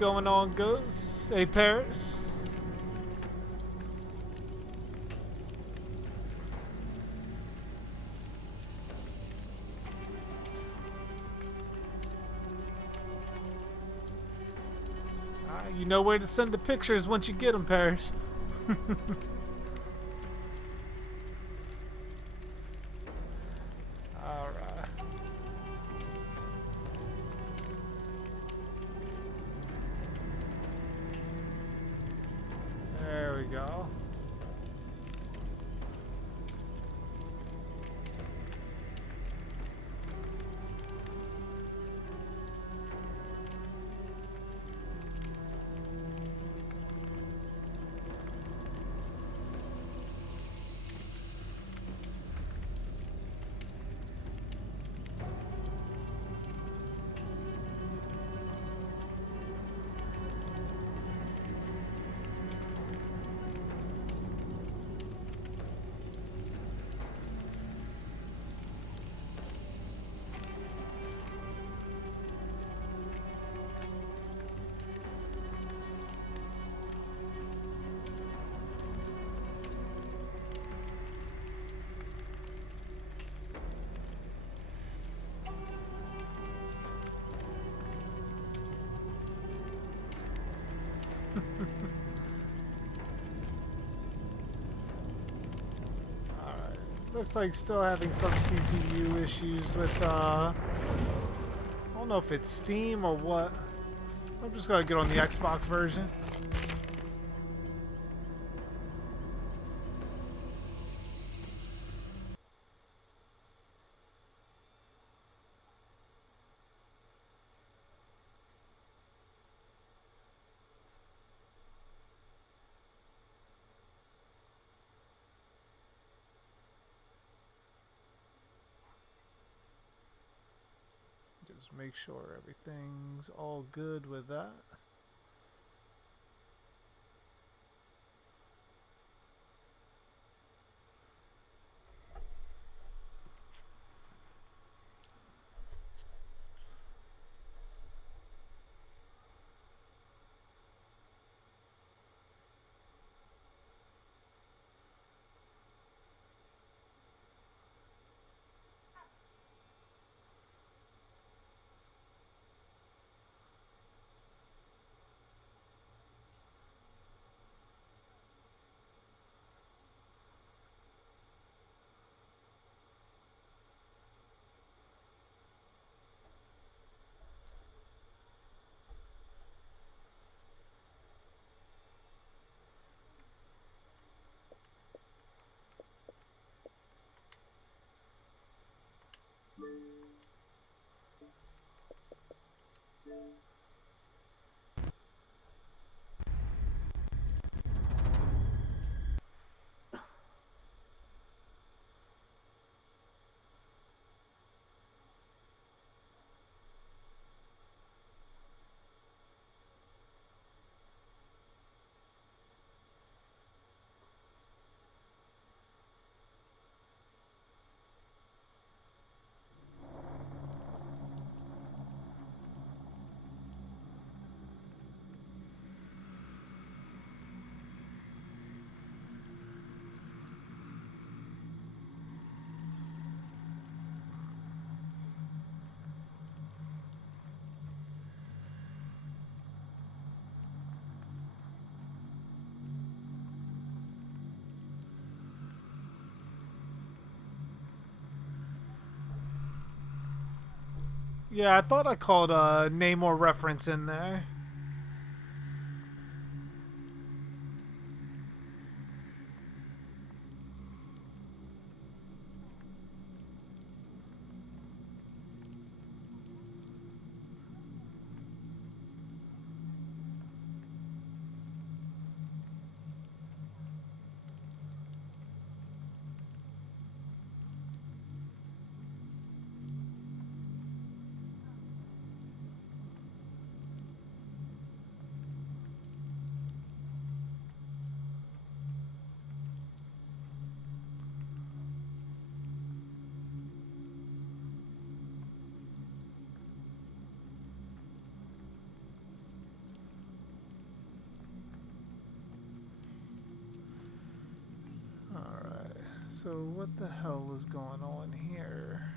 going on, Ghost? Hey, Paris. You know where to send the pictures once you get them, Paris. Alright. There we go. Alright. Looks like still having some CPU issues with, I don't know if it's Steam or what. I'm just gonna get on the Xbox version. Just make sure everything's all good with that. Yeah, I thought I called a name or reference in there. So what the hell is going on here?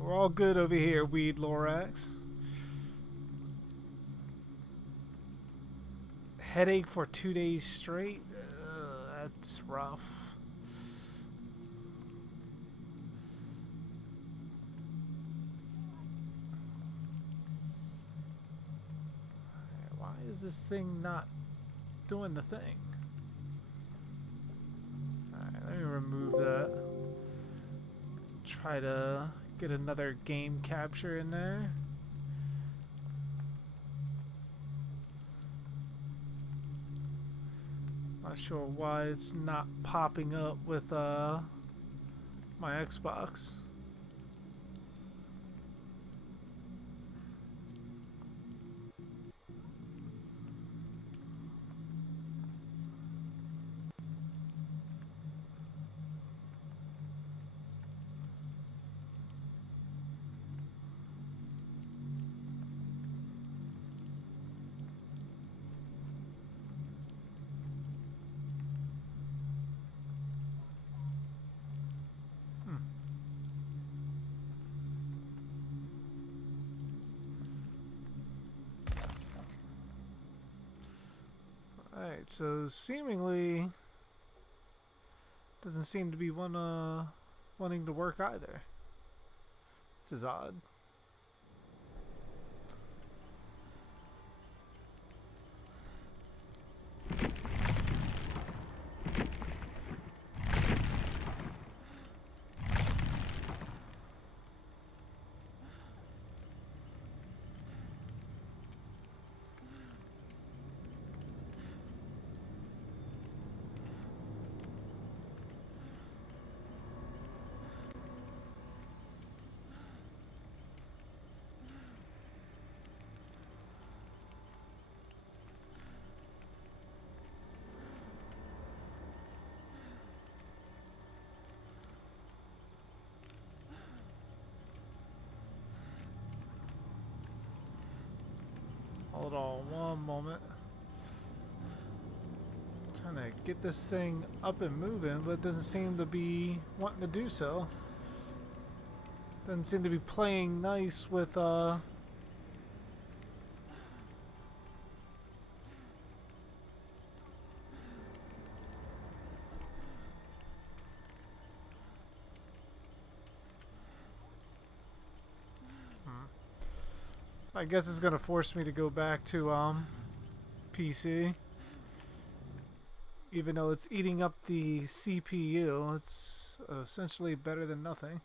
We're all good over here, Weed Lorax. Headache for 2 days straight? That's rough. Why is this thing not doing the thing? Alright, let me remove that. Try to get another game capture in there. Not sure why it's not popping up with my Xbox. Alright, so seemingly doesn't seem to be wanting to work either. This is odd. Hold on one moment. Trying to get this thing up and moving, but it doesn't seem to be wanting to do so. Doesn't seem to be playing nice with So I guess it's gonna force me to go back to PC. Even though it's eating up the CPU, it's essentially better than nothing.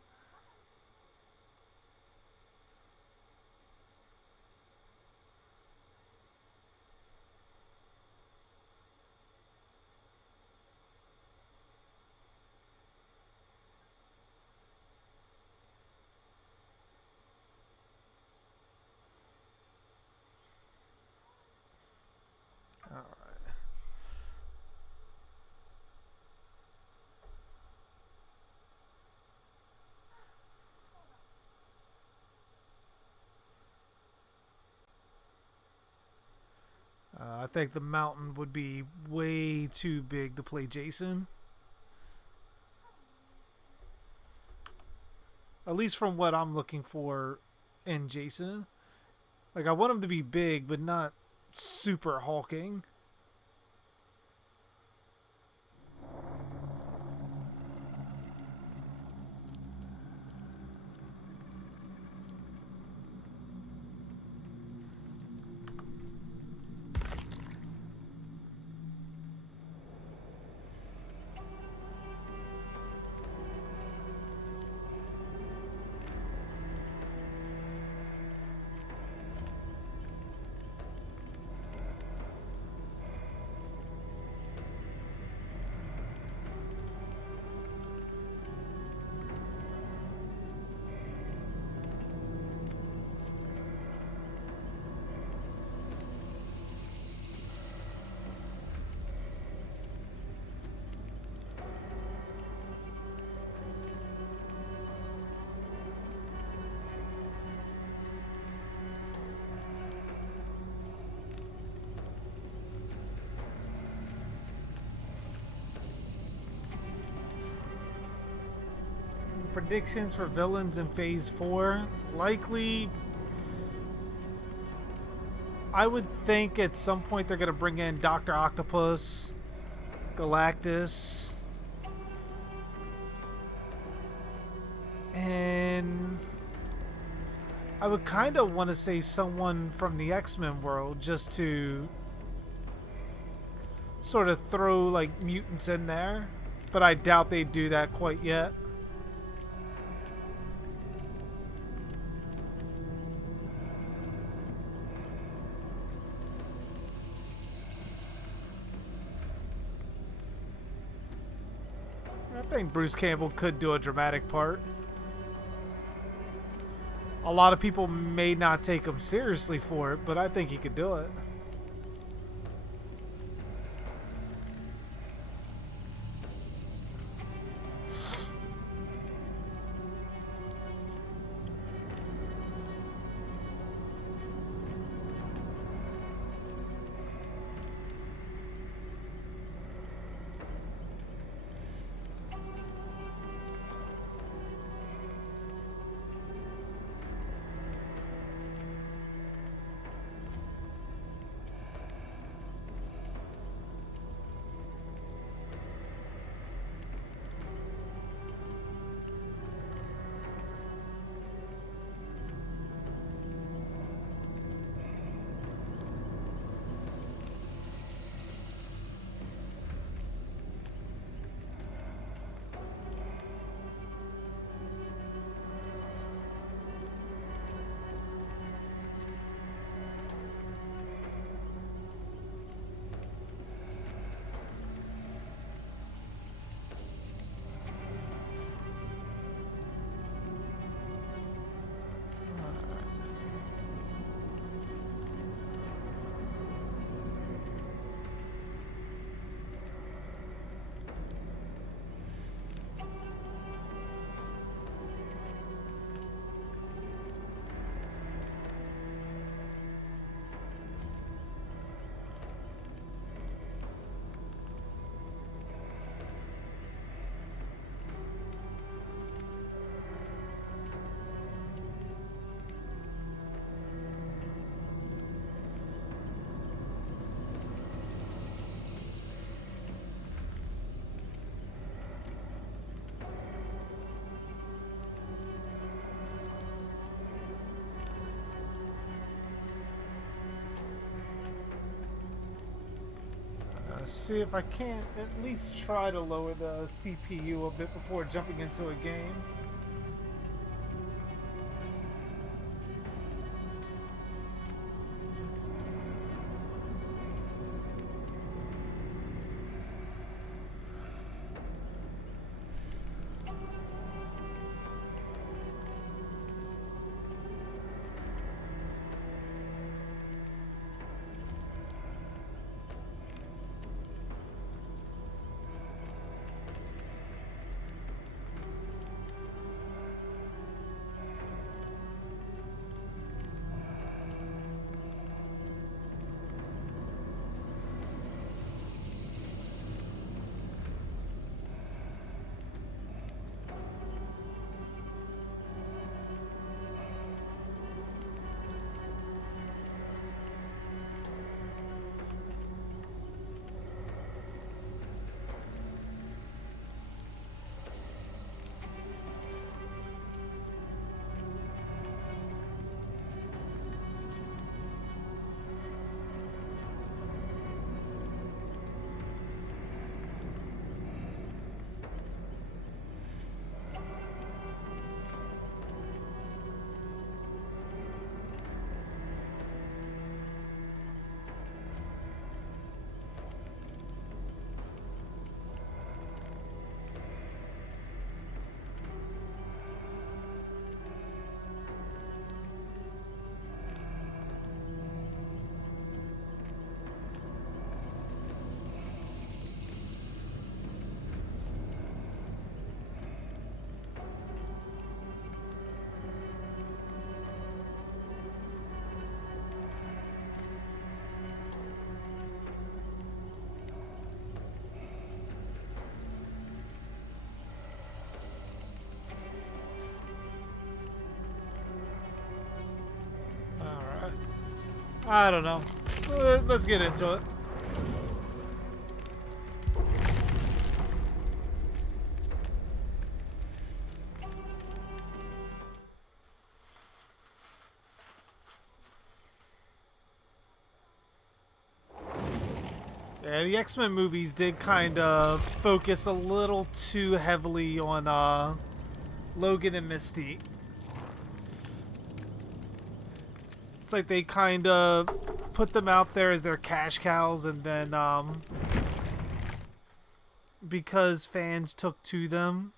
I think the mountain would be way too big to play Jason. At least from what I'm looking for in Jason. Like, I want him to be big, but not super hulking. predictions for villains in Phase 4. Likely, I would think at some point they're going to bring in Dr. Octopus, Galactus, and I would kind of want to say someone from the X-Men world just to sort of throw like mutants in there, but I doubt they do that quite yet. I think Bruce Campbell could do a dramatic part. A lot of people may not take him seriously for it, but I think he could do it. See if I can't at least try to lower the CPU a bit before jumping into a game. I don't know. Let's get into it. Yeah, the X-Men movies did kind of focus a little too heavily on Logan and Mystique. It's like they kind of put them out there as their cash cows, and then because fans took to them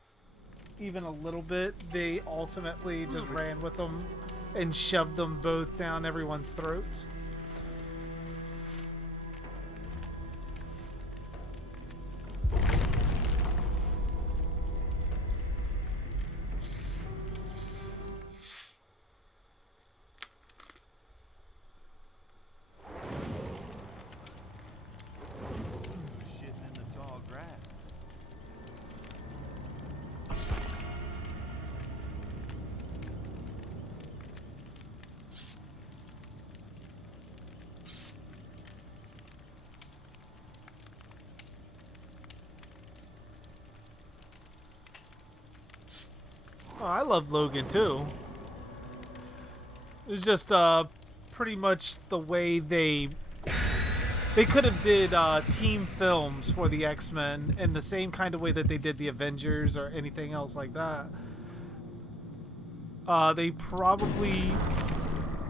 even a little bit, they ultimately just ran with them and shoved them both down everyone's throats. Oh, I love Logan too. It was just pretty much the way they could have did team films for the X-Men in the same kind of way that they did the Avengers or anything else like that. They probably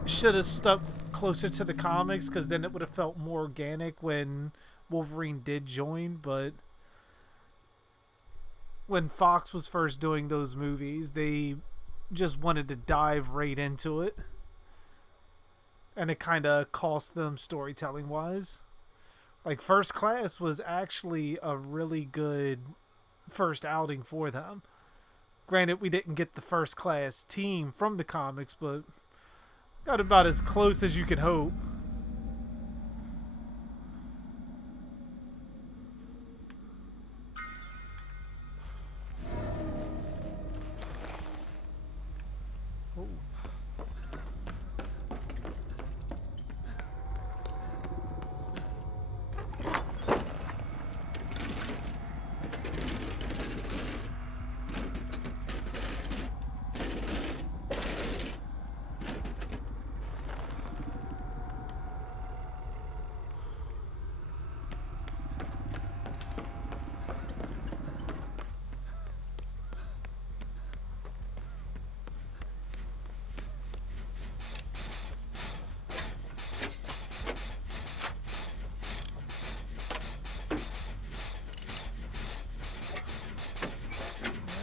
should have stuck closer to the comics, because then it would have felt more organic when Wolverine did join. But when Fox was first doing those movies, they just wanted to dive right into it, and it kind of cost them storytelling wise. Like, First Class was actually a really good first outing for them. Granted, we didn't get the First Class team from the comics, but got about as close as you could hope. Oh.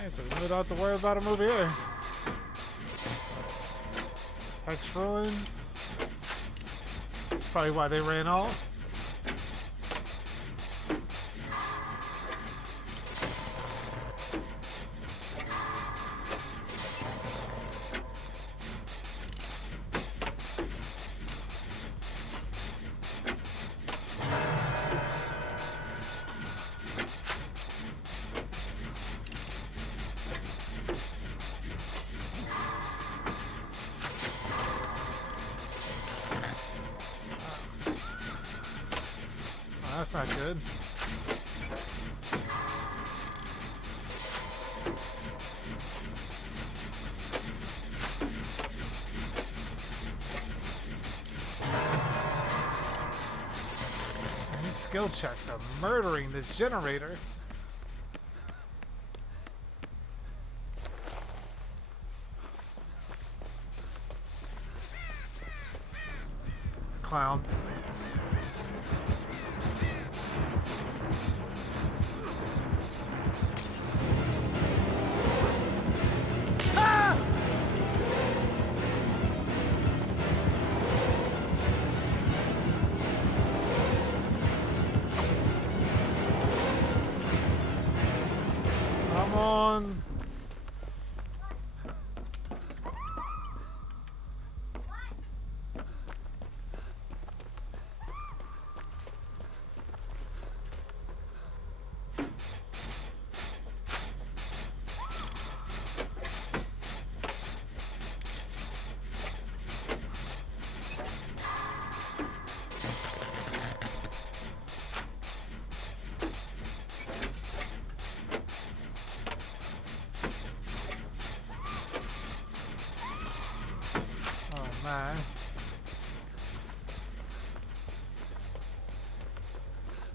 So we don't have to worry about him over here. Hex Ruin. That's probably why they ran off. That's not good. These skill checks are murdering this generator. It's a clown. Come on. Alright.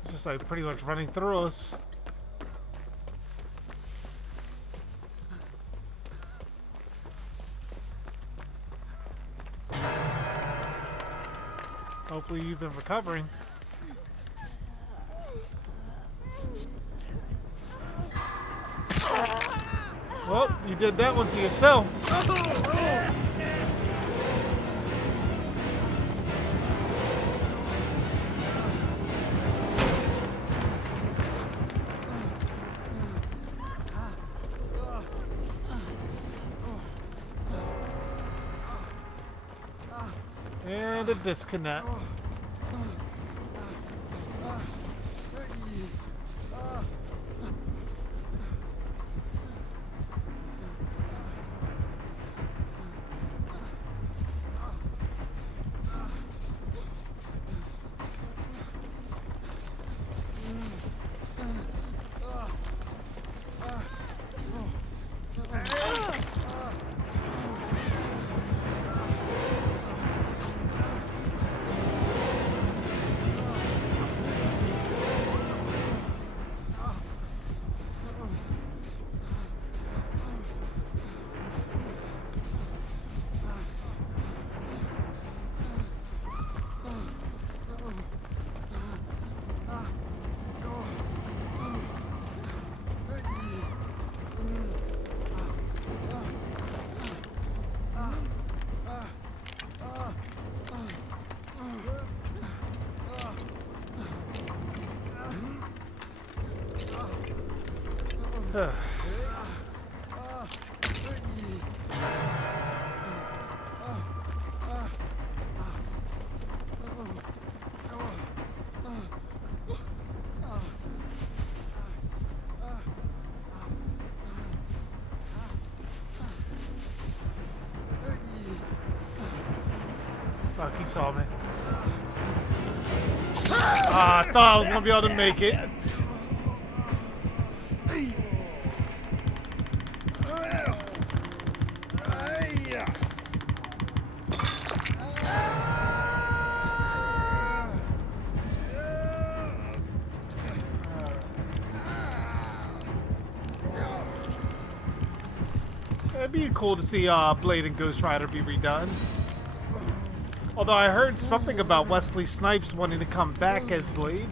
It's just like pretty much running through us. Hopefully you've been recovering. Well, you did that one to yourself. And a disconnect. Fuck, he saw me. Ah, I thought I was gonna be able to make it. It'd be cool to see Blade and Ghost Rider be redone. Although I heard something about Wesley Snipes wanting to come back as Blade.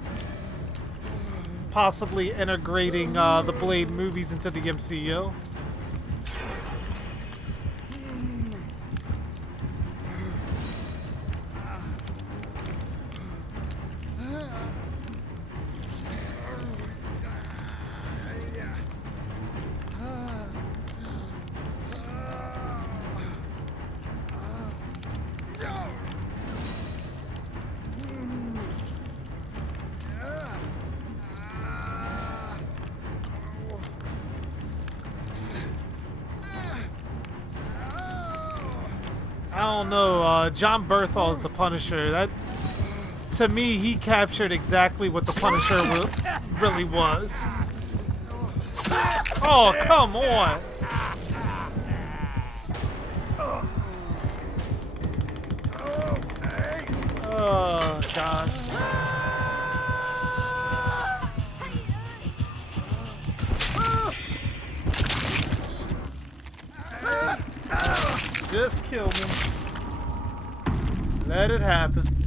Possibly integrating the Blade movies into the MCU. I don't know, John Berthal is the Punisher. That, to me, he captured exactly what the Punisher really was. Oh, come on! Oh, gosh. Just kill him. Let it happen.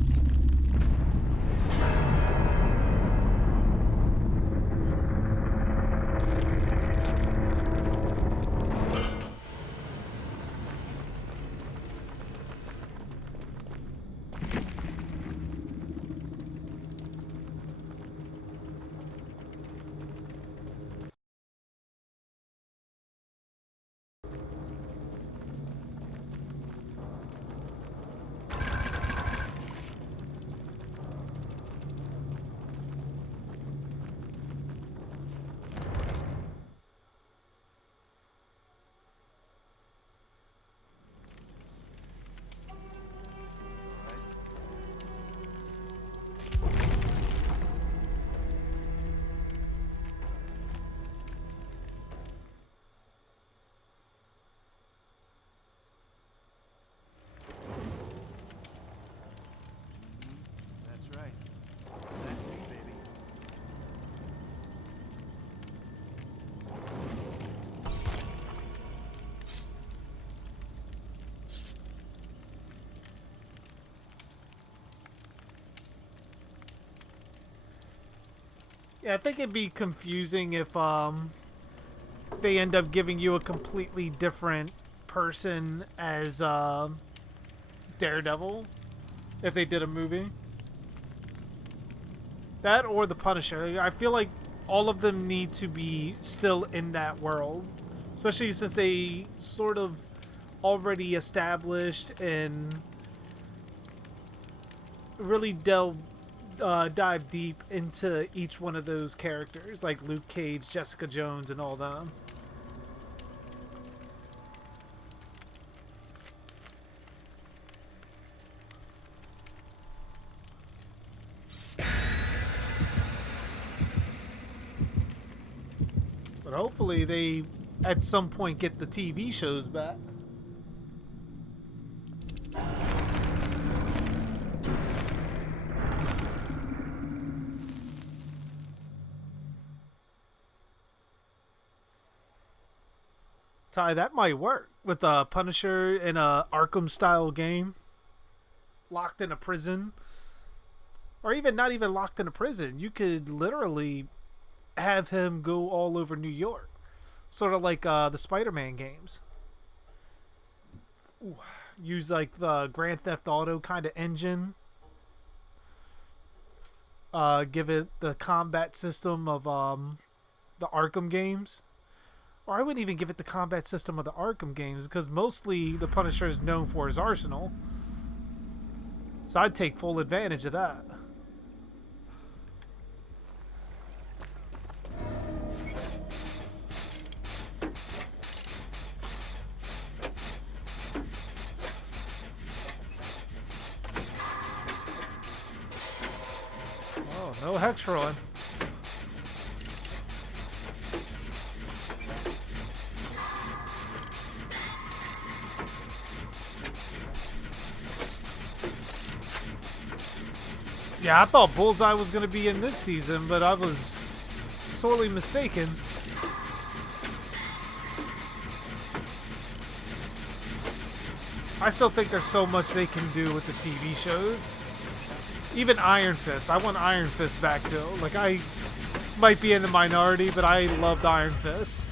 Yeah, I think it'd be confusing if they end up giving you a completely different person as Daredevil if they did a movie. That or the Punisher. I feel like all of them need to be still in that world, especially since they sort of already established and really dive deep into each one of those characters, like Luke Cage, Jessica Jones, and all them. But hopefully they, at some point, get the TV shows back. Ty, that might work with a Punisher in a Arkham-style game, locked in a prison, or even not even locked in a prison. You could literally have him go all over New York, sort of like the Spider-Man games. Ooh, use like the Grand Theft Auto kind of engine. Give it the combat system of the Arkham games. Or I wouldn't even give it the combat system of the Arkham games, because mostly the Punisher is known for his arsenal. So I'd take full advantage of that. Oh, no hex rolling. Yeah, I thought Bullseye was going to be in this season, but I was sorely mistaken. I still think there's so much they can do with the TV shows. Even Iron Fist. I want Iron Fist back too. Like, I might be in the minority, but I loved Iron Fist.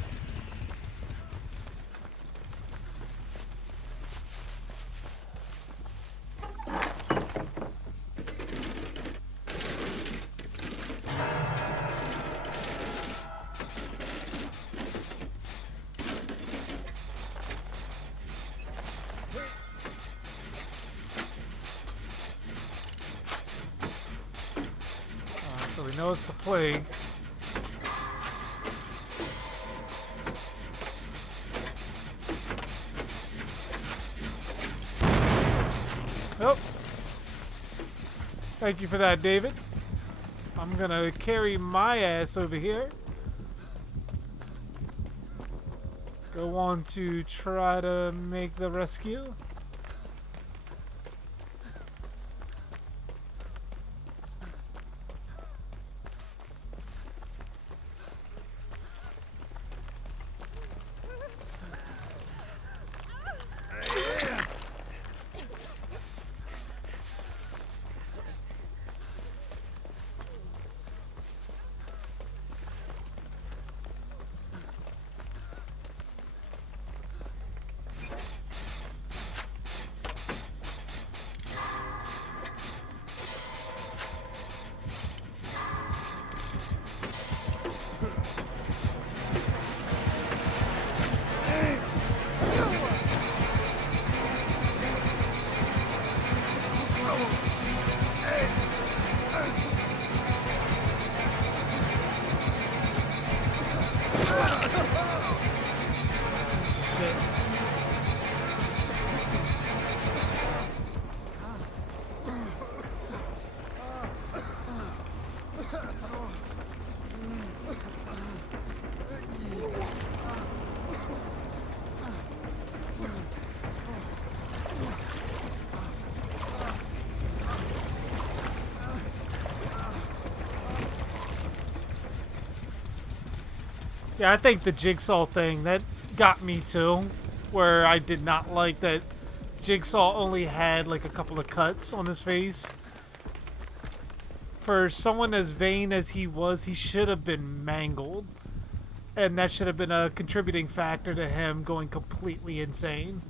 So we know it's the plague. Oh. Thank you for that, David. I'm gonna carry my ass over here. Go on to try to make the rescue. Shit. Yeah, I think the Jigsaw thing, that got me too, where I did not like that Jigsaw only had like a couple of cuts on his face For someone as vain as he was, he should have been mangled. And that should have been a contributing factor to him going completely insane.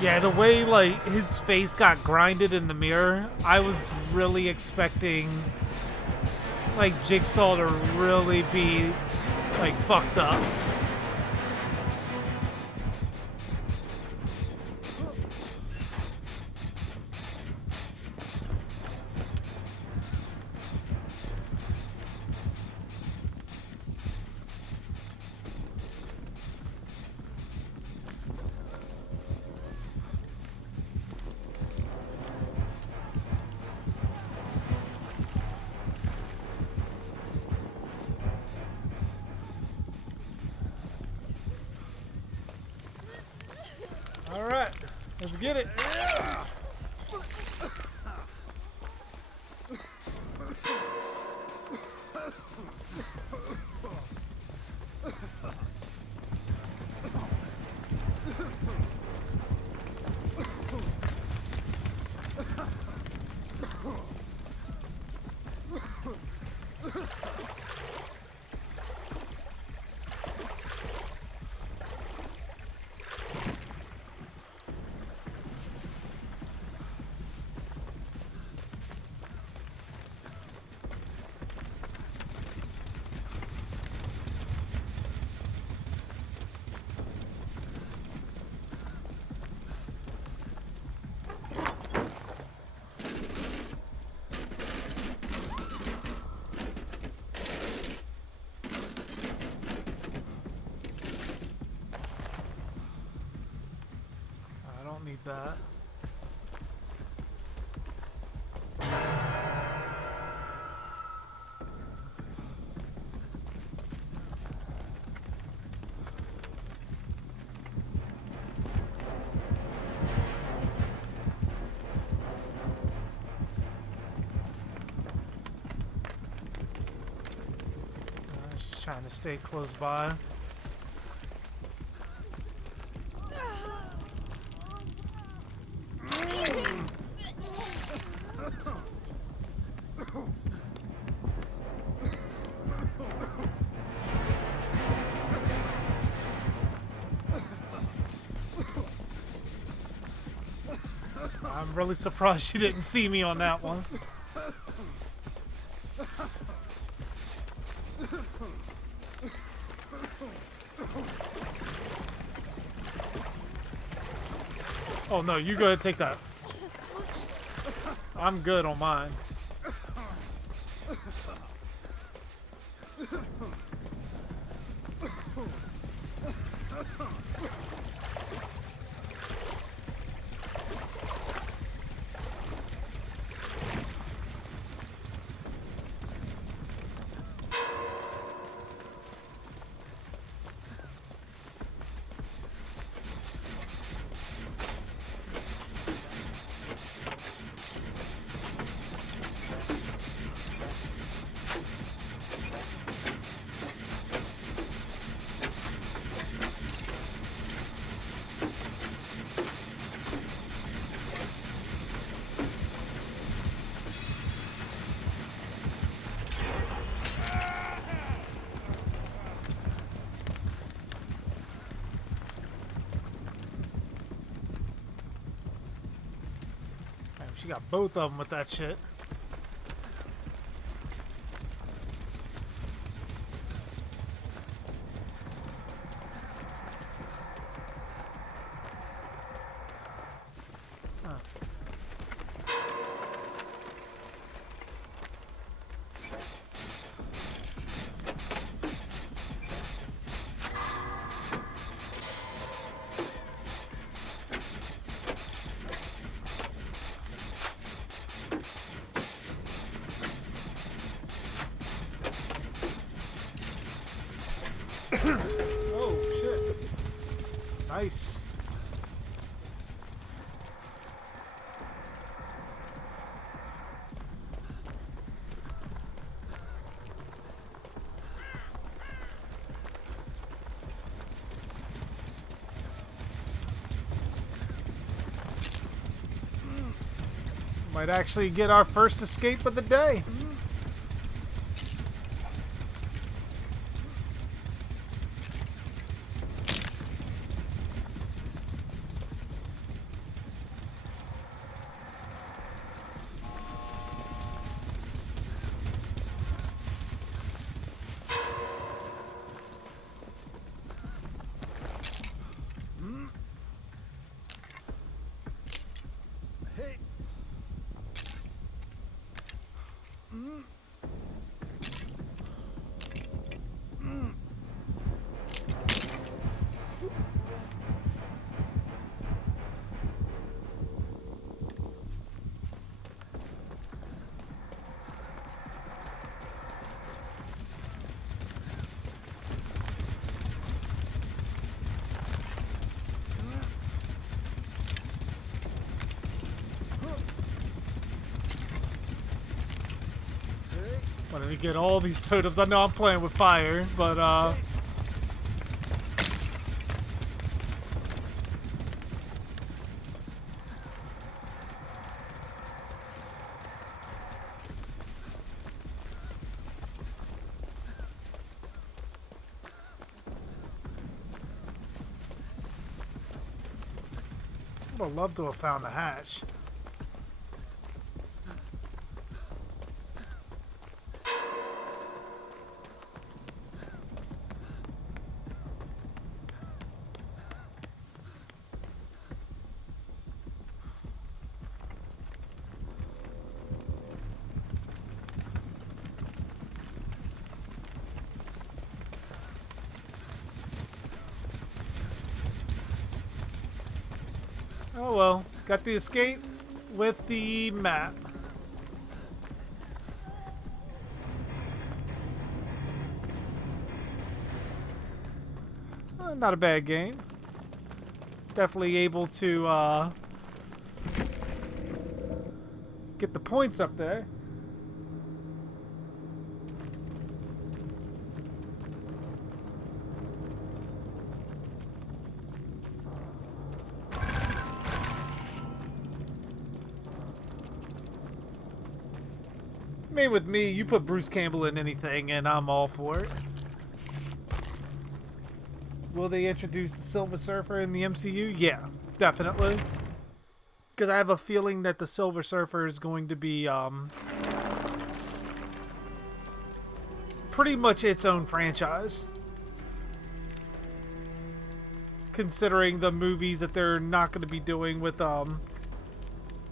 Yeah, the way, like, his face got grinded in the mirror, I was really expecting, like, Jigsaw to really be, like, fucked up. Alright, let's get it. I don't need that. Just trying to stay close by. I'm really surprised she didn't see me on that one. Oh no, you go ahead and take that. I'm good on mine. Damn, she got both of them with that shit. Nice. Might actually get our first escape of the day. Wanted to get all these totems. I know I'm playing with fire, but I would love to have found the hatch. Oh well, got the escape with the map. Not a bad game. Definitely able to get the points up there. I mean, with me, you put Bruce Campbell in anything, and I'm all for it. Will they introduce the Silver Surfer in the MCU? Yeah, definitely. Because I have a feeling that the Silver Surfer is going to be pretty much its own franchise. Considering the movies that they're not going to be doing with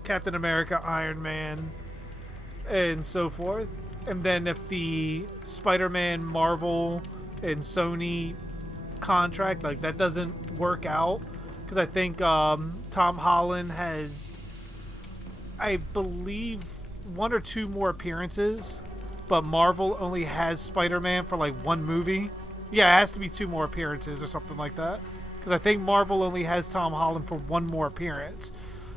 Captain America, Iron Man, and so forth. And then if the Spider-Man, Marvel, and Sony contract, like, that doesn't work out, because I think Tom Holland has, I believe, 1 or 2 more appearances, but Marvel only has Spider-Man for like 1 movie. Yeah, it has to be 2 more appearances or something like that, because I think Marvel only has Tom Holland for 1 more appearance.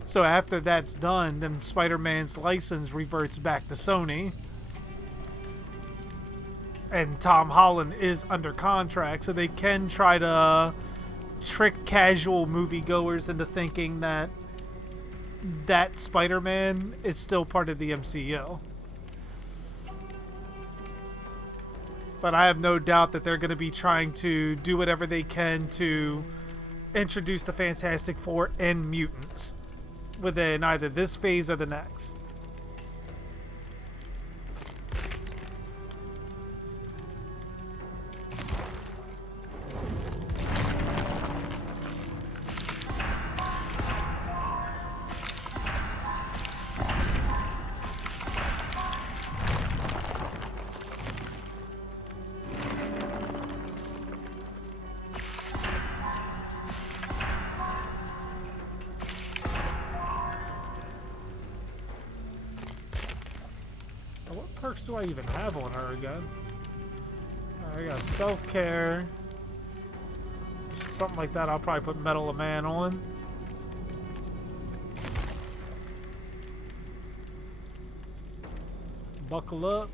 So after that's done, then Spider-Man's license reverts back to Sony. And Tom Holland is under contract, so they can try to trick casual moviegoers into thinking that that Spider-Man is still part of the MCU. But I have no doubt that they're going to be trying to do whatever they can to introduce the Fantastic Four and mutants within either this phase or the next. What perks do I even have on her again? I got self-care. something like that, I'll probably put Metal of Man on. Buckle up.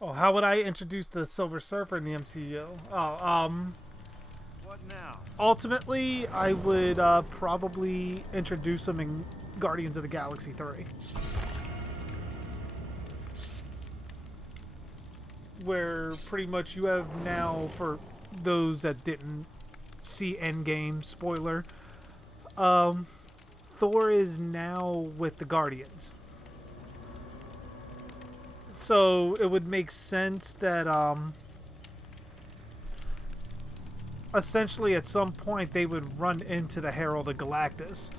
Oh, how would I introduce the Silver Surfer in the MCU? What now? Ultimately, I would probably introduce him in Guardians of the Galaxy 3. Where pretty much you have now, for those that didn't see Endgame, spoiler, Thor is now with the Guardians. So it would make sense that essentially at some point they would run into the Herald of Galactus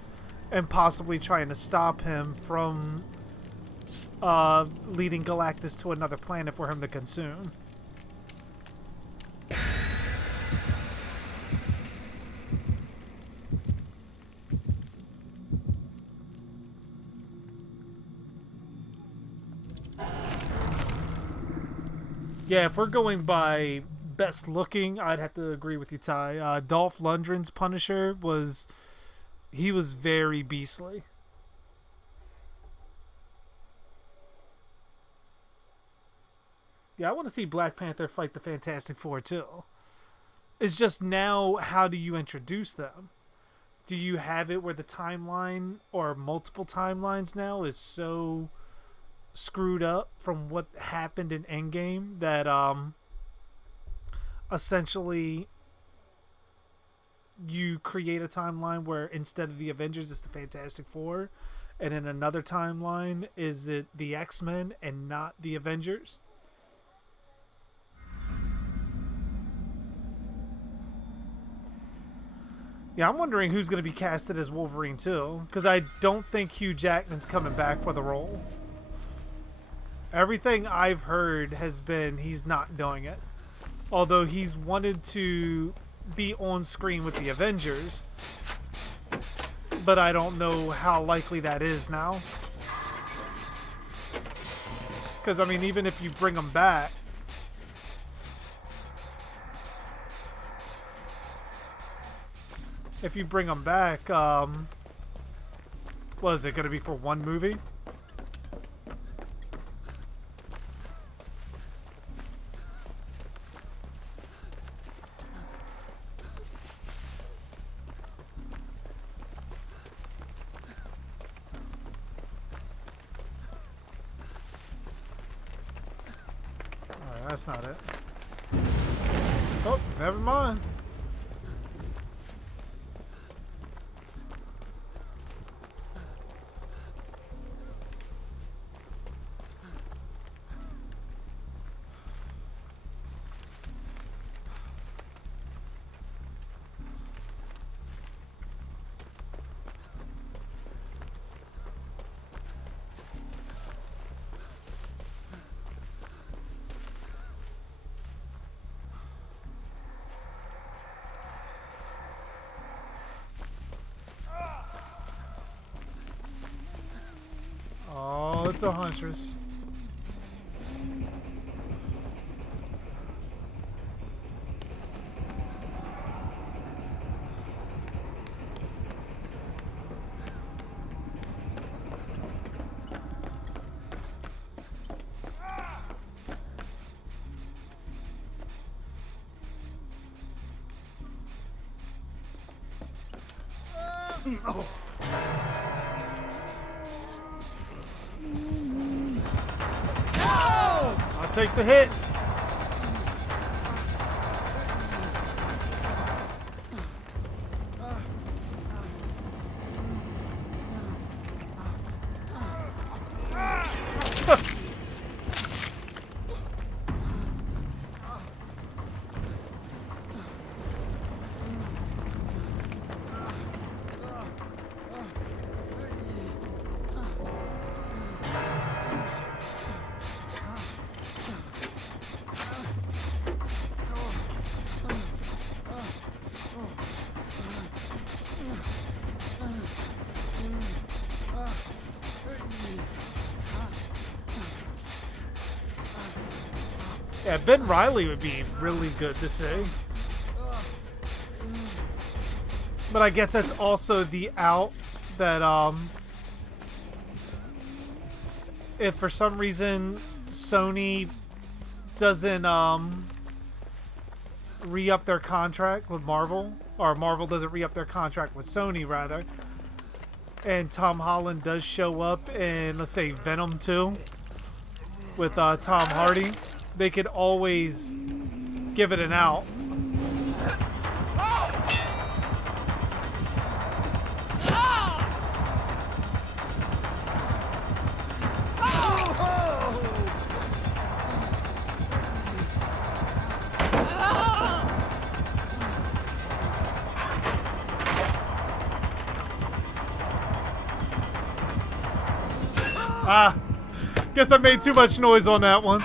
and possibly trying to stop him from leading Galactus to another planet for him to consume. Yeah, if we're going by best looking, I'd have to agree with you, Ty. Dolph Lundgren's Punisher was very beastly. Yeah, I want to see Black Panther fight the Fantastic Four too. It's just now, how do you introduce them? Do you have it where the timeline or multiple timelines now is so screwed up from what happened in Endgame that essentially you create a timeline where instead of the Avengers it's the Fantastic Four, and in another timeline is it the X-Men and not the Avengers? Yeah, I'm wondering who's going to be casted as Wolverine too, because I don't think Hugh Jackman's coming back for the role. Everything I've heard has been he's not doing it. Although he's wanted to be on screen with the Avengers. But I don't know how likely that is now. Because, I mean, even if you bring him back... If you bring him back, what is it going to be for one movie? That's not it. Oh, never mind. Oh, it's a Huntress. Oh. I'll take the hit. Yeah, Ben Reilly would be really good to see. But I guess that's also the out that if for some reason Sony doesn't re-up their contract with Marvel, or Marvel doesn't re-up their contract with Sony rather, and Tom Holland does show up in, let's say, Venom 2 with Tom Hardy, they could always give it an out. Ah, guess I made too much noise on that one.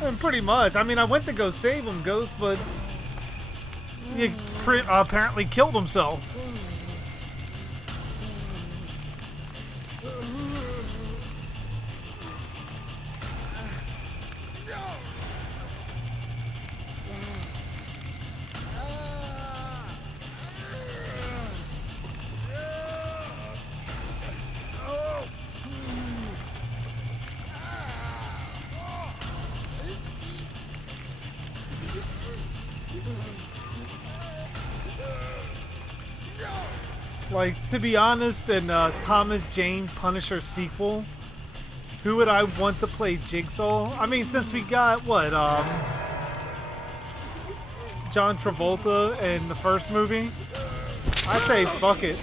And pretty much. I mean, I went to go save him, Ghost, but he apparently killed himself. Like, to be honest, in Thomas Jane Punisher sequel, who would I want to play Jigsaw? I mean, since we got, what, John Travolta in the first movie, I'd say fuck it.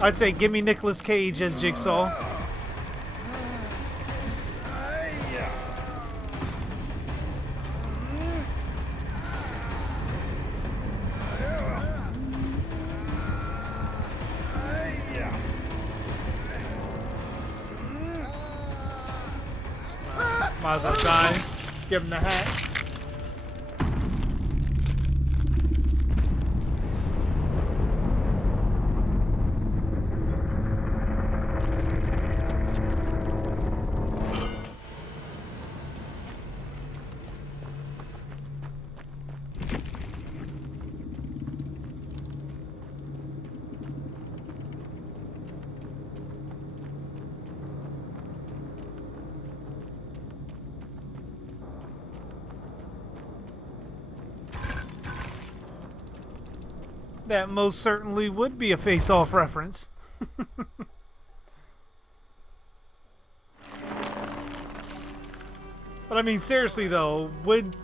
I'd say give me Nicolas Cage as Jigsaw. Might as well die. Give him the hat. That most certainly would be a face-off reference. But I mean, seriously though, would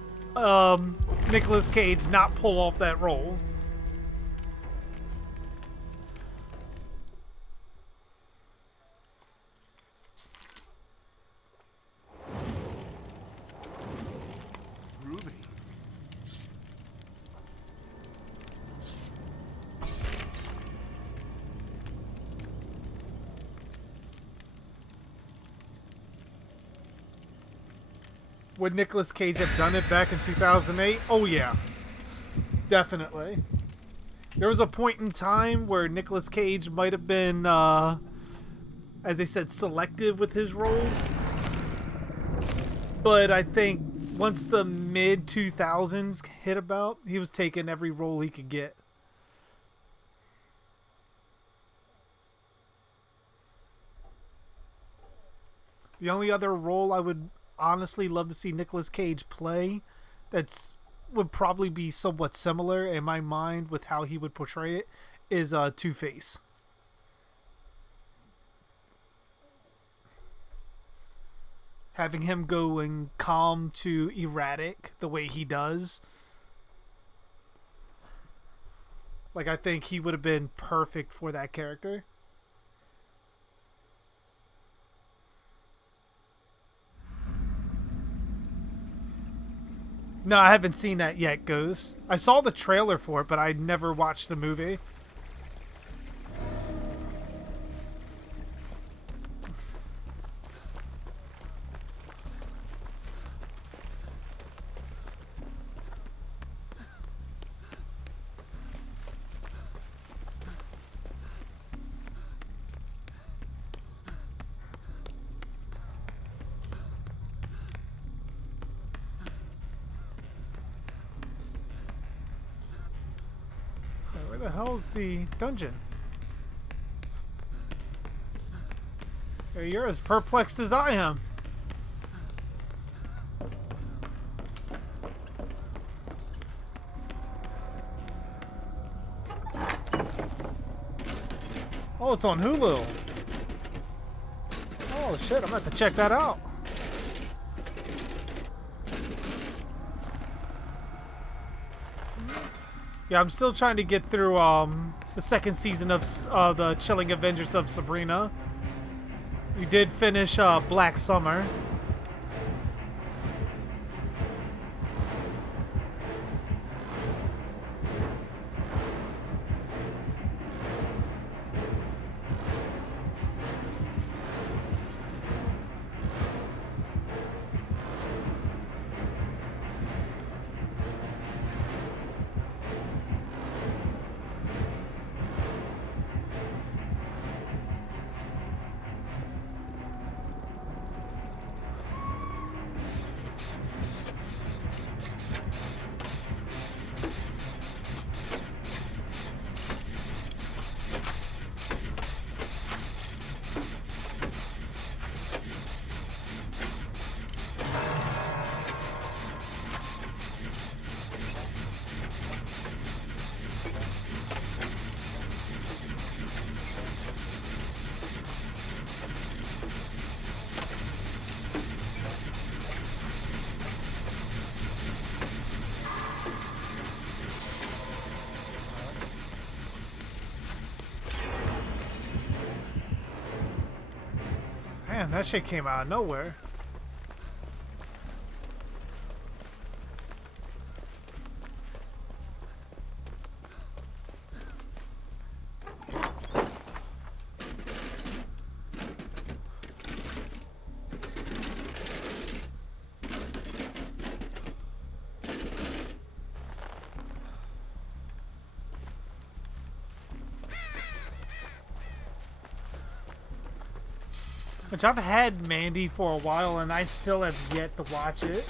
Nicolas Cage not pull off that role? Would Nicolas Cage have done it back in 2008? Oh yeah, definitely. There was a point in time where Nicolas Cage might have been, as they said, selective with his roles. But I think once the mid-2000s hit about, he was taking every role he could get. The only other role I would honestly love to see Nicolas Cage play would probably be somewhat similar in my mind with how he would portray it is Two-Face. Having him going calm to erratic the way he does. Like, I think he would have been perfect for that character. No, I haven't seen that yet, Ghost. I saw the trailer for it, but I never watched the movie. the hell's the dungeon? Hey, you're as perplexed as I am. Oh, it's on Hulu. Oh shit, I'm gonna have to check that out. Yeah, I'm still trying to get through the second season of the Chilling Adventures of Sabrina. We did finish Black Summer. Man, that shit came out of nowhere. Which I've had Mandy for a while and I still have yet to watch it.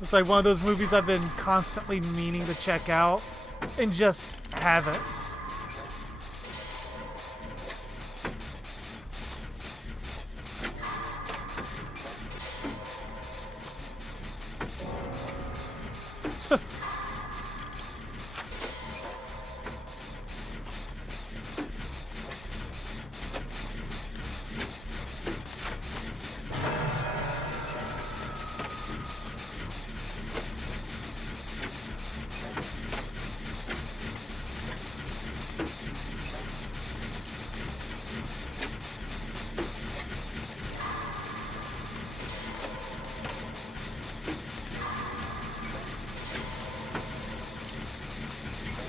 It's like one of those movies I've been constantly meaning to check out and just haven't.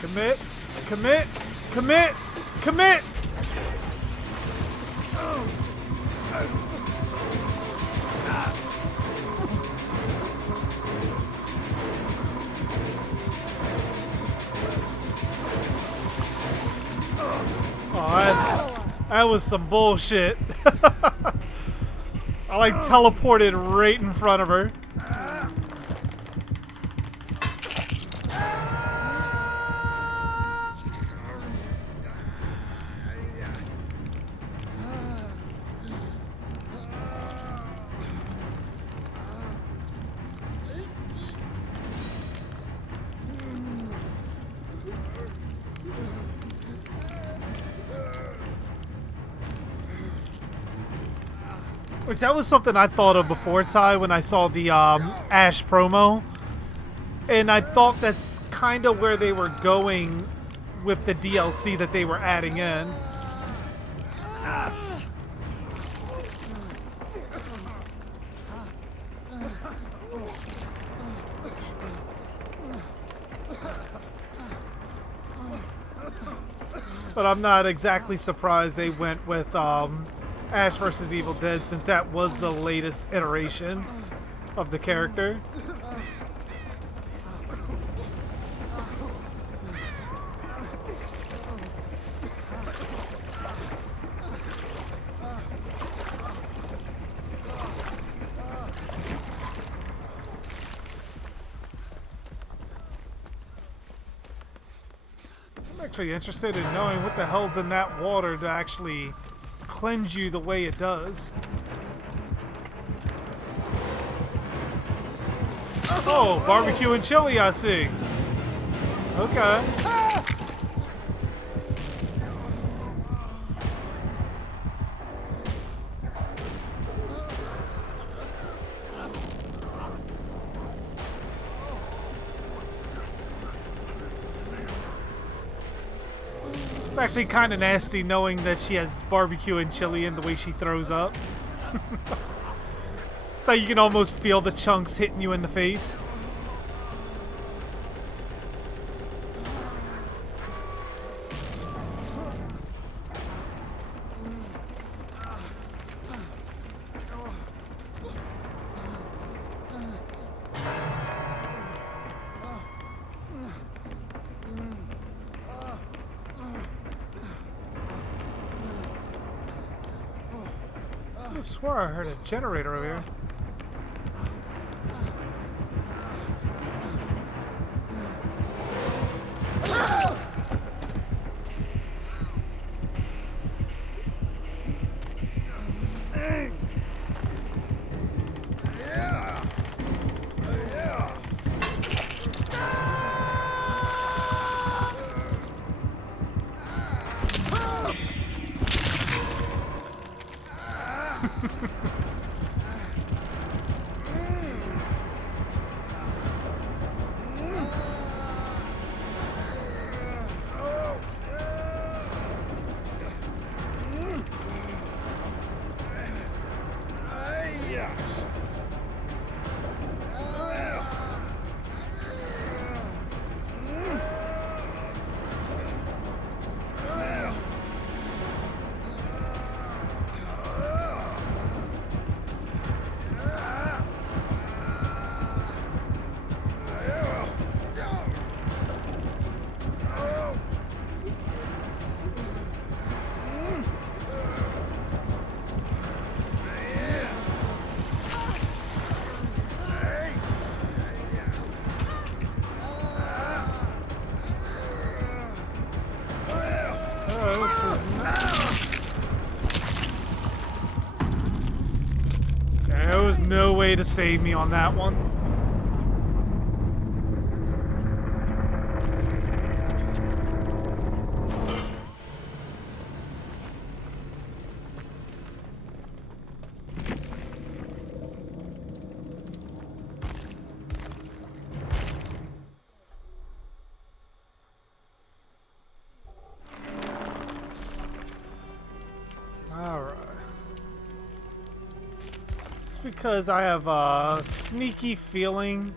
Commit, commit, commit, commit! Oh, that was some bullshit. I like teleported right in front of her. Which that was something I thought of before, Ty, when I saw the Ash promo. And I thought that's kind of where they were going with the DLC that they were adding in. But I'm not exactly surprised they went with Ash vs. Evil Dead, since that was the latest iteration of the character. Actually interested in knowing what the hell's in that water to actually cleanse you the way it does. Oh, barbecue and chili, I see. Okay. It's actually kind of nasty knowing that she has barbecue and chili in the way she throws up. It's like you can almost feel the chunks hitting you in the face. I swear I heard a generator over here. There was no way to save me on that one. Because I have a sneaky feeling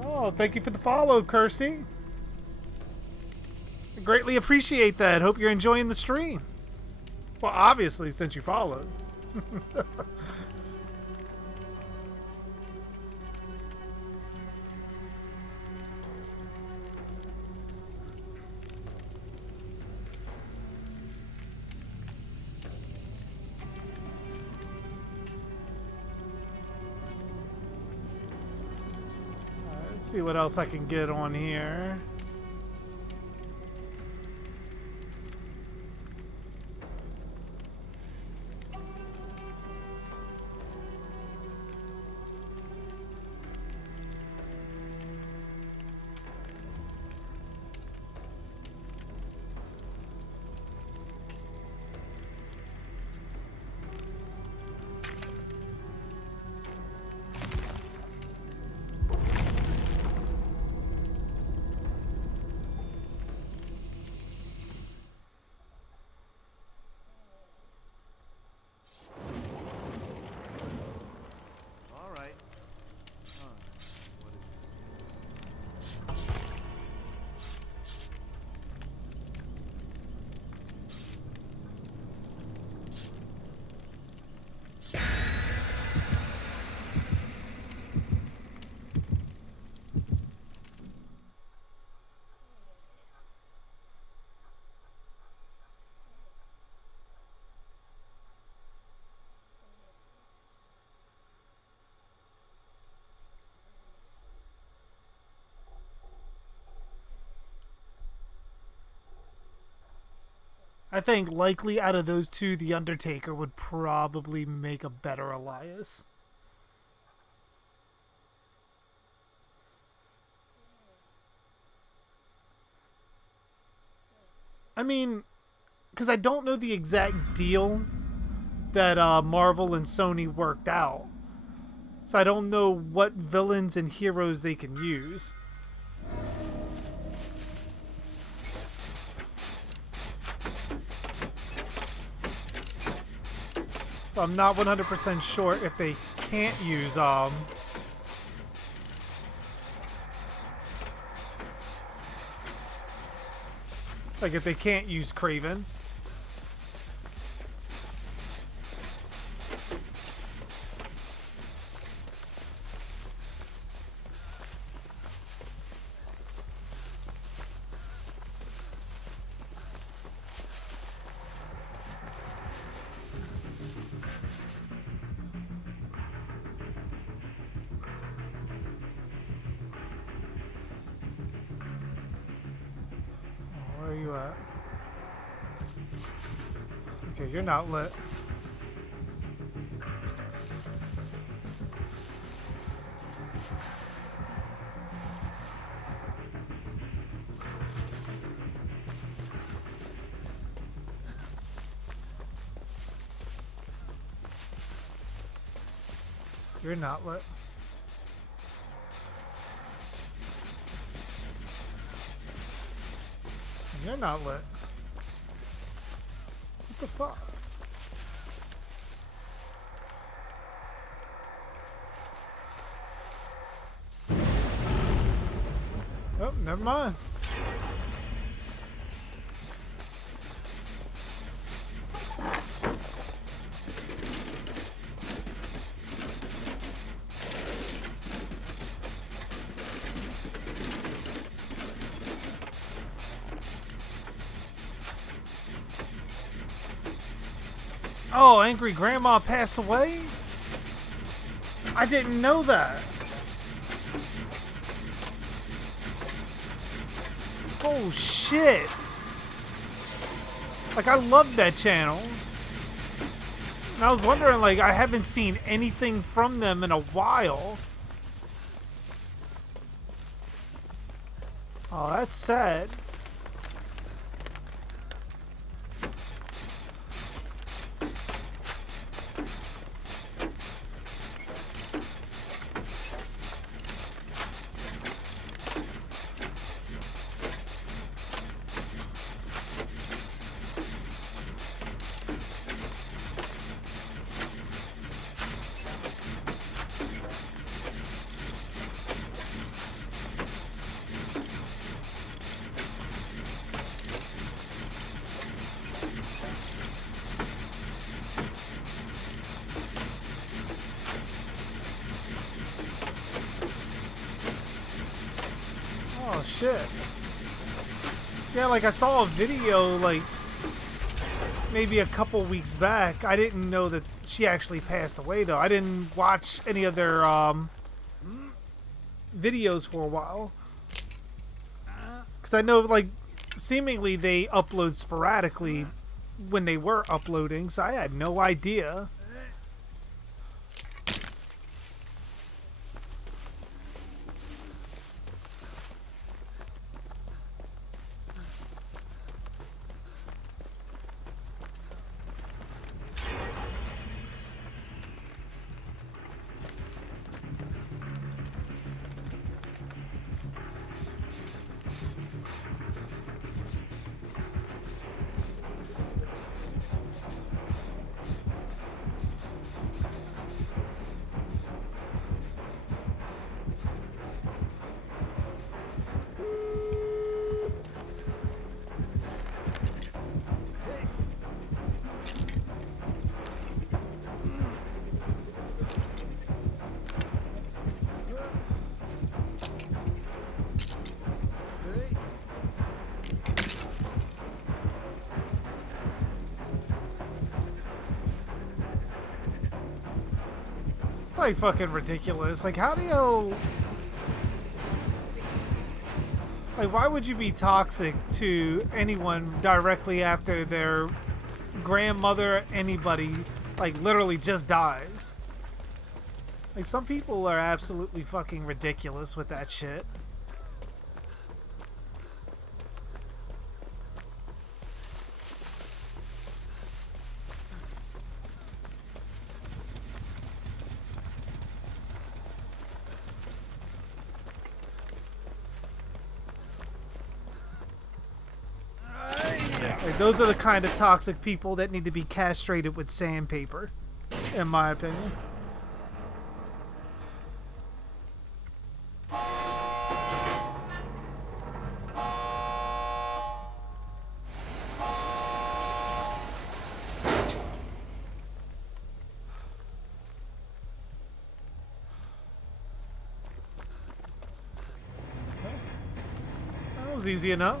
oh, thank you for the follow, Kirsty. I greatly appreciate that. Hope you're enjoying the stream. Well, obviously, since you followed. See what else I can get on here. I think likely out of those two, The Undertaker would probably make a better Elias. I mean, because I don't know the exact deal that Marvel and Sony worked out. So I don't know what villains and heroes they can use. So I'm not 100% sure if they can't use like if they can't use Kraven. Where are you at? Okay, you're not lit. You're not lit. You're not lit. What the fuck? Oh, never mind. Oh, Angry Grandma passed away? I didn't know that. Oh, shit. Like, I love that channel. And I was wondering, like, I haven't seen anything from them in a while. Oh, that's sad. Oh, shit. Yeah, like, I saw a video, like, maybe a couple weeks back. I didn't know that she actually passed away, though. I didn't watch any of their, videos for a while. Because I know, like, seemingly they upload sporadically when they were uploading, so I had no idea. It's like fucking ridiculous. Like, how do you... Like, why would you be toxic to anyone directly after their grandmother, anybody, like, literally just dies? Like, some people are absolutely fucking ridiculous with that shit. Like, those are the kind of toxic people that need to be castrated with sandpaper, in my opinion. That was easy enough.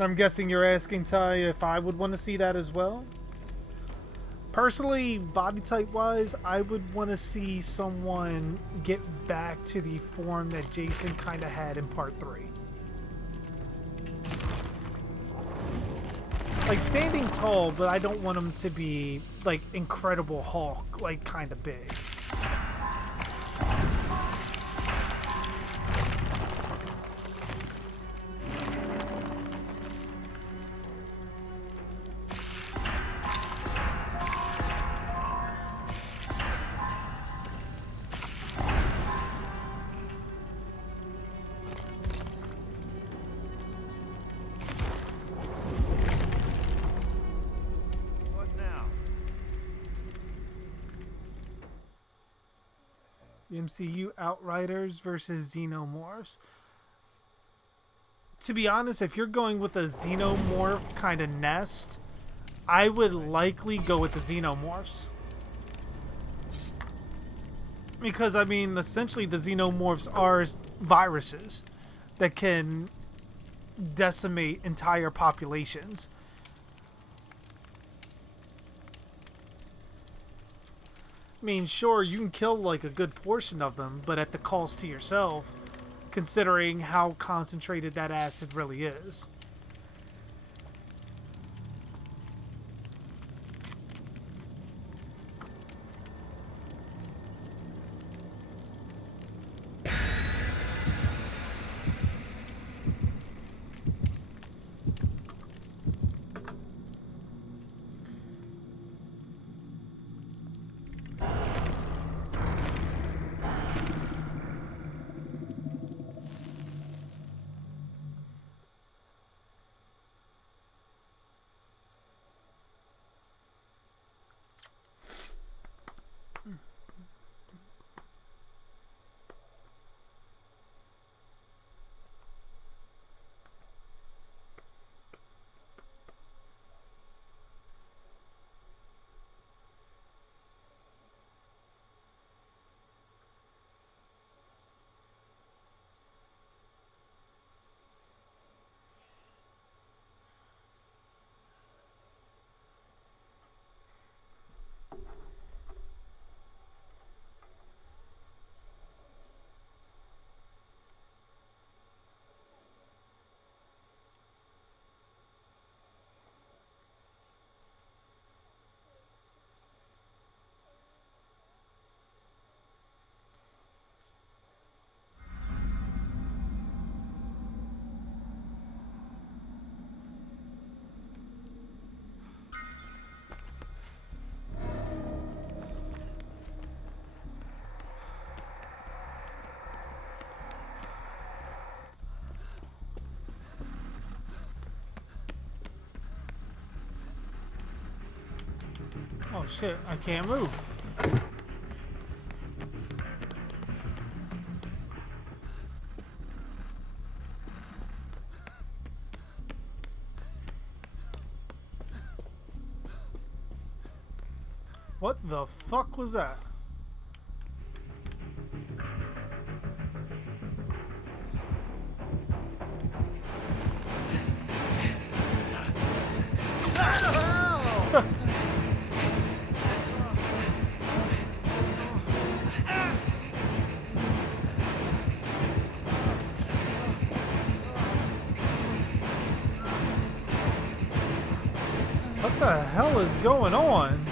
I'm guessing you're asking, Ty, if I would want to see that as well? Personally, body type wise, I would want to see someone get back to the form that Jason kind of had in part 3. Like, standing tall, but I don't want him to be, like, Incredible Hulk, like, kind of big. The MCU Outriders versus Xenomorphs. To be honest, if you're going with a Xenomorph kind of nest, I would likely go with the Xenomorphs. Because, I mean, essentially the Xenomorphs are viruses that can decimate entire populations. I mean, sure, you can kill like a good portion of them, but at the cost to yourself, considering how concentrated that acid really is. Oh shit, I can't move. What the fuck was that? What the hell is going on?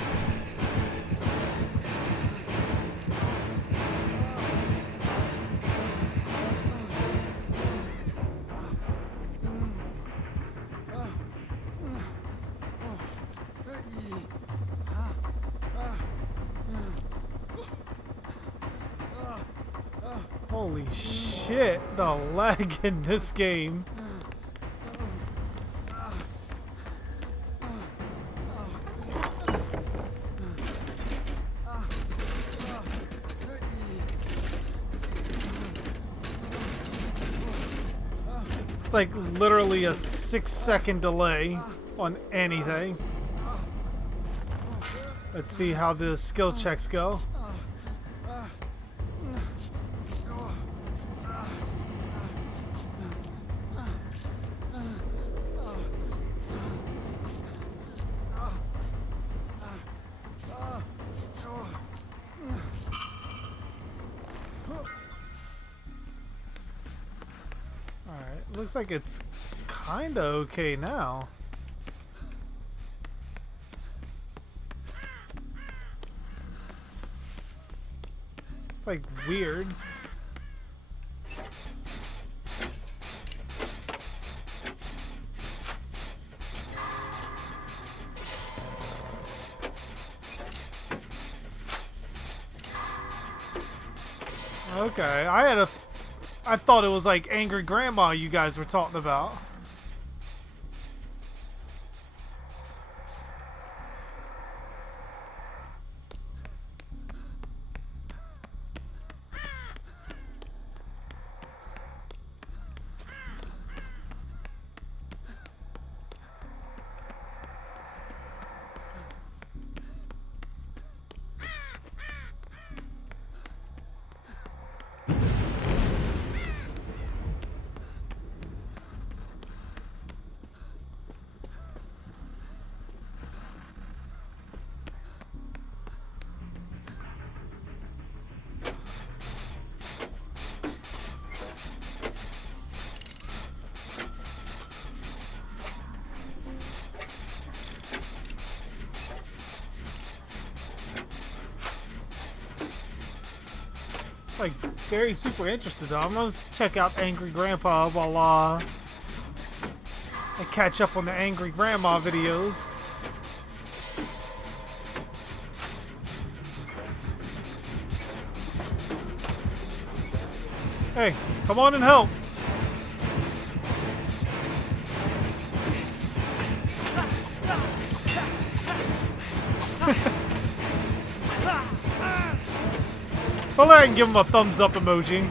Holy shit, the lag in this game. It's like literally a 6-second delay on anything. Let's see how the skill checks go. Alright, looks like it's kinda okay now. It's like weird. Okay, I thought it was like Angry Grandma you guys were talking about. Like, very super interested. I'm gonna check out Angry Grandpa while I catch up on the Angry Grandma videos. Hey, come on and help. Well, I can give him a thumbs up emoji.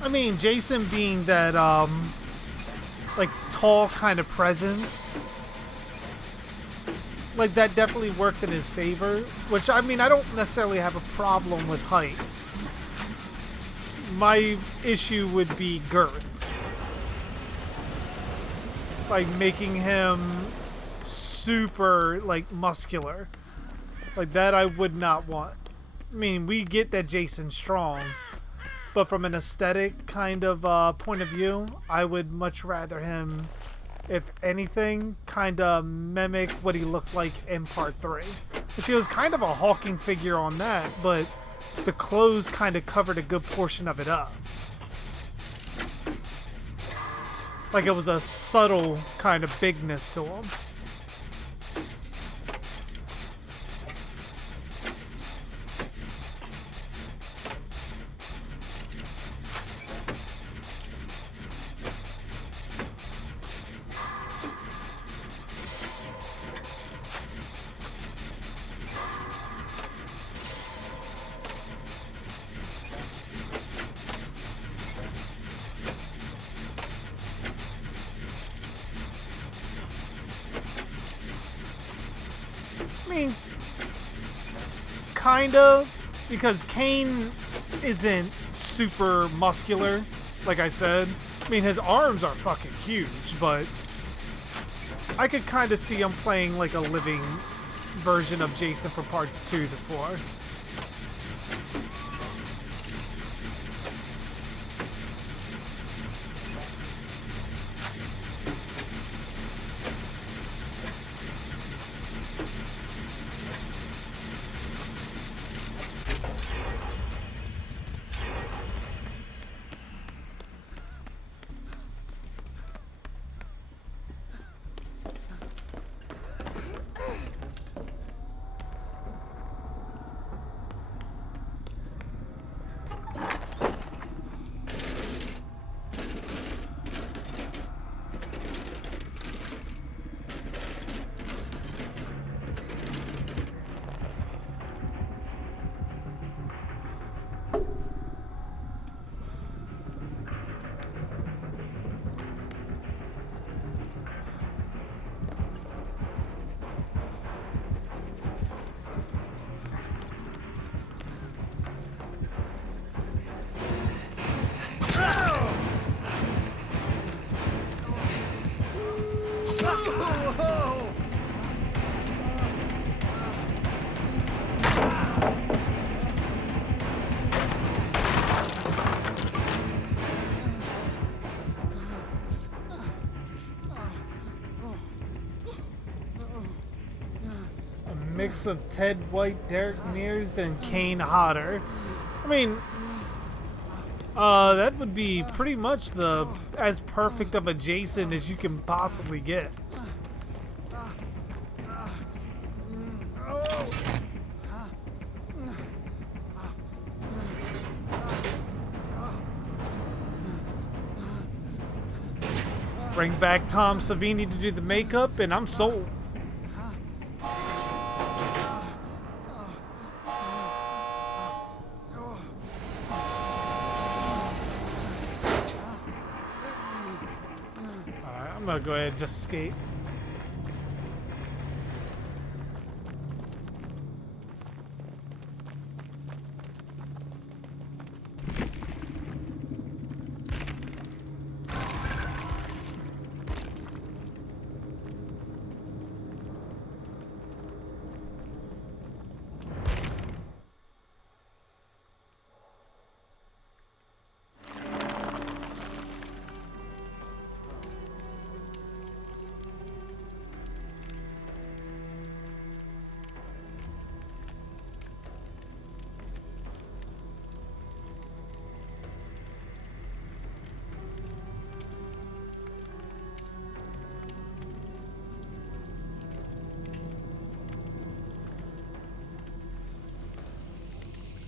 I mean, Jason being that, like, tall kind of presence, like, that definitely works in his favor. Which, I mean, I don't necessarily have a problem with height. My issue would be girth. Like, making him super, like, muscular. Like, that I would not want. I mean, we get that Jason's strong. But from an aesthetic kind of point of view, I would much rather him, if anything, kind of mimic what he looked like in Part 3. She was kind of a hulking figure on that, but the clothes kind of covered a good portion of it up. Like it was a subtle kind of bigness to him. I mean, kind of, because Kane isn't super muscular, like I said. I mean, his arms are fucking huge, but I could kind of see him playing like a living version of Jason from parts 2 to 4. Mix of Ted White, Derek Mears, and Kane Hodder. I mean, that would be pretty much as perfect of a Jason as you can possibly get. Bring back Tom Savini to do the makeup, and I'm sold. I'm gonna go ahead and just skate.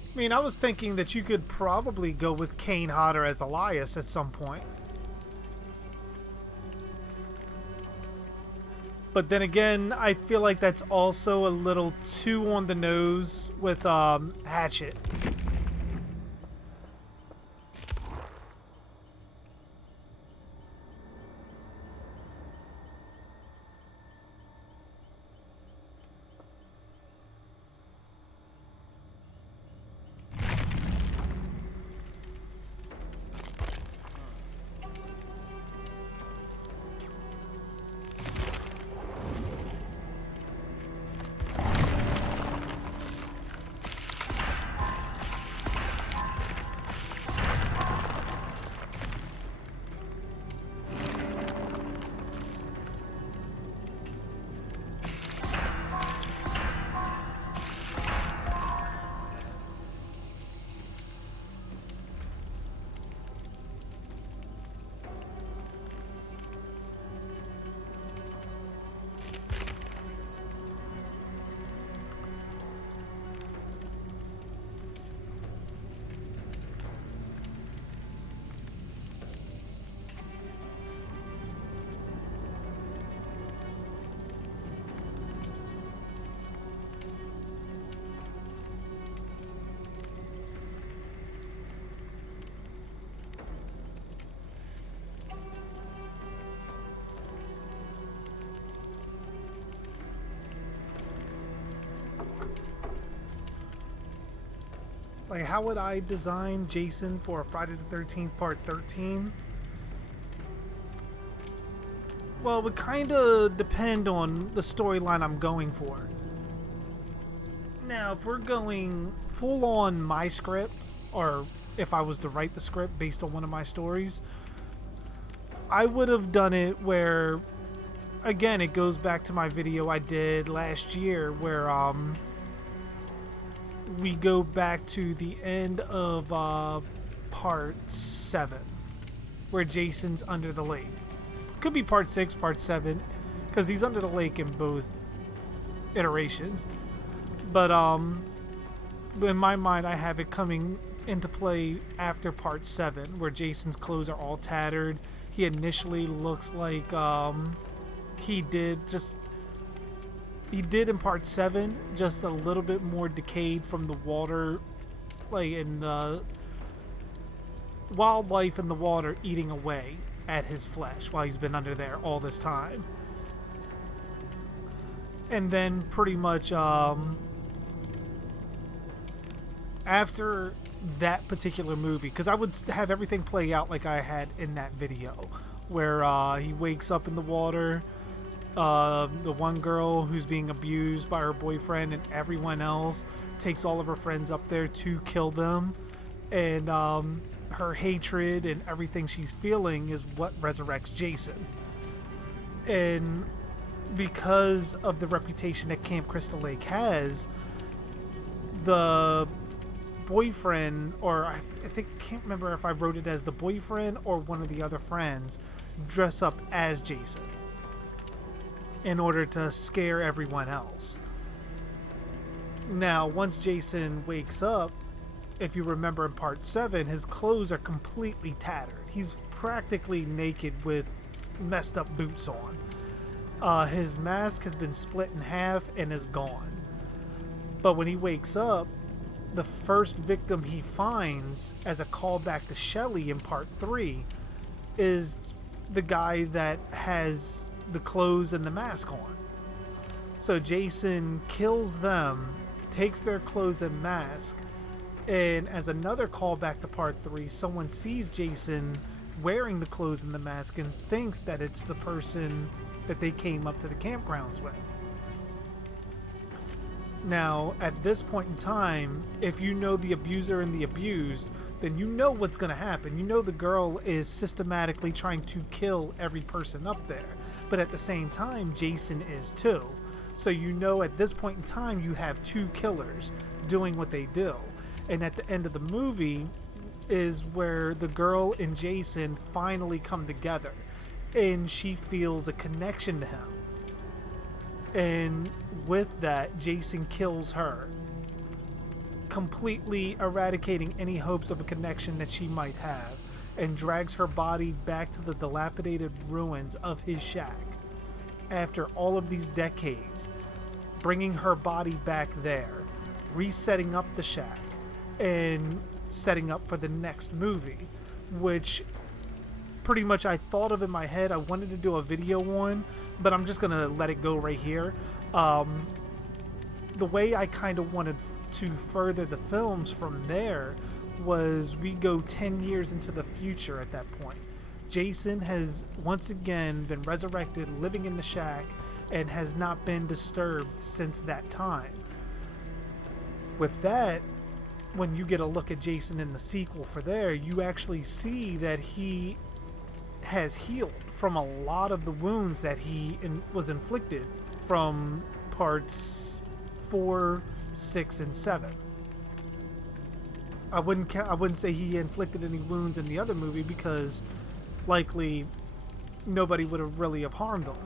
I mean, I was thinking that you could probably go with Kane Hodder as Elias at some point. But then again, I feel like that's also a little too on the nose with Hatchet. Like, how would I design Jason for Friday the 13th Part 13? Well, it would kind of depend on the storyline I'm going for. Now, if we're going full on my script, or if I was to write the script based on one of my stories, I would have done it where, again, it goes back to my video I did last year where we go back to the end of part 7 where Jason's under the lake. Could be part 6, part 7, because he's under the lake in both iterations. But in my mind, I have it coming into play after part 7, where Jason's clothes are all tattered. He initially looks like he did in part 7, just a little bit more decayed from the water, like in the wildlife in the water eating away at his flesh while he's been under there all this time. And then pretty much after that particular movie, because I would have everything play out like I had in that video, where he wakes up in the water, the one girl who's being abused by her boyfriend and everyone else takes all of her friends up there to kill them, and her hatred and everything she's feeling is what resurrects Jason. And because of the reputation that Camp Crystal Lake has, the boyfriend, or I can't remember if I wrote it as the boyfriend or one of the other friends, dress up as Jason in order to scare everyone else. Now, once Jason wakes up, if you remember in part 7, his clothes are completely tattered. He's practically naked with messed up boots on. His mask has been split in half and is gone. But when he wakes up, the first victim he finds, as a callback to Shelley in part 3, is the guy that has the clothes and the mask on. So Jason kills them, takes their clothes and mask, and as another callback to part 3, someone sees Jason wearing the clothes and the mask and thinks that it's the person that they came up to the campgrounds with. Now, at this point in time, if you know the abuser and the abused, then you know what's going to happen. You know the girl is systematically trying to kill every person up there. But at the same time, Jason is too. So you know at this point in time, you have two killers doing what they do. And at the end of the movie is where the girl and Jason finally come together. And she feels a connection to him. And with that, Jason kills her, completely eradicating any hopes of a connection that she might have, and drags her body back to the dilapidated ruins of his shack. After all of these decades, bringing her body back there, resetting up the shack, and setting up for the next movie, which pretty much I thought of in my head. I wanted to do a video on, but I'm just gonna let it go right here. The way I kind of wanted to further the films from there was we go 10 years into the future at that point. Jason has once again been resurrected, living in the shack, and has not been disturbed since that time. With that, when you get a look at Jason in the sequel for there, you actually see that he has healed from a lot of the wounds that he was inflicted from parts 4, 6, and 7. I wouldn't say he inflicted any wounds in the other movie because likely nobody would have really have harmed him.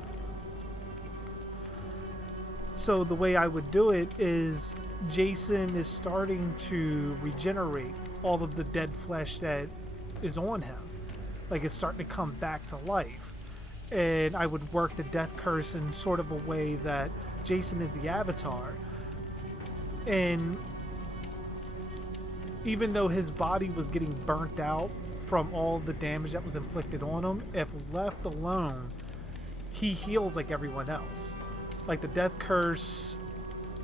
So the way I would do it is Jason is starting to regenerate all of the dead flesh that is on him. Like it's starting to come back to life. And I would work the death curse in sort of a way that Jason is the Avatar. And even though his body was getting burnt out from all the damage that was inflicted on him, if left alone, he heals like everyone else. Like the death curse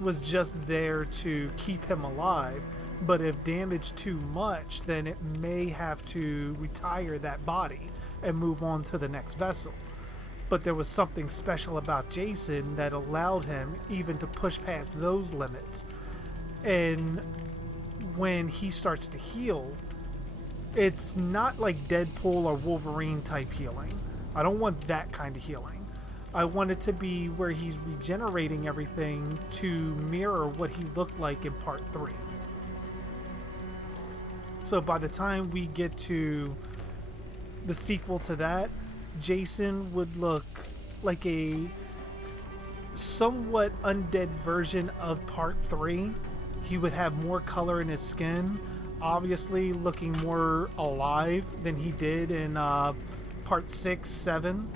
was just there to keep him alive, But if damaged too much, then it may have to retire that body and move on to the next vessel. But there was something special about Jason that allowed him even to push past those limits. And when he starts to heal, it's not like Deadpool or Wolverine type healing. I don't want that kind of healing. I want it to be where he's regenerating everything to mirror what he looked like in part 3. So by the time we get to the sequel to that, Jason would look like a somewhat undead version of part 3. He would have more color in his skin, obviously looking more alive than he did in part 6, 7.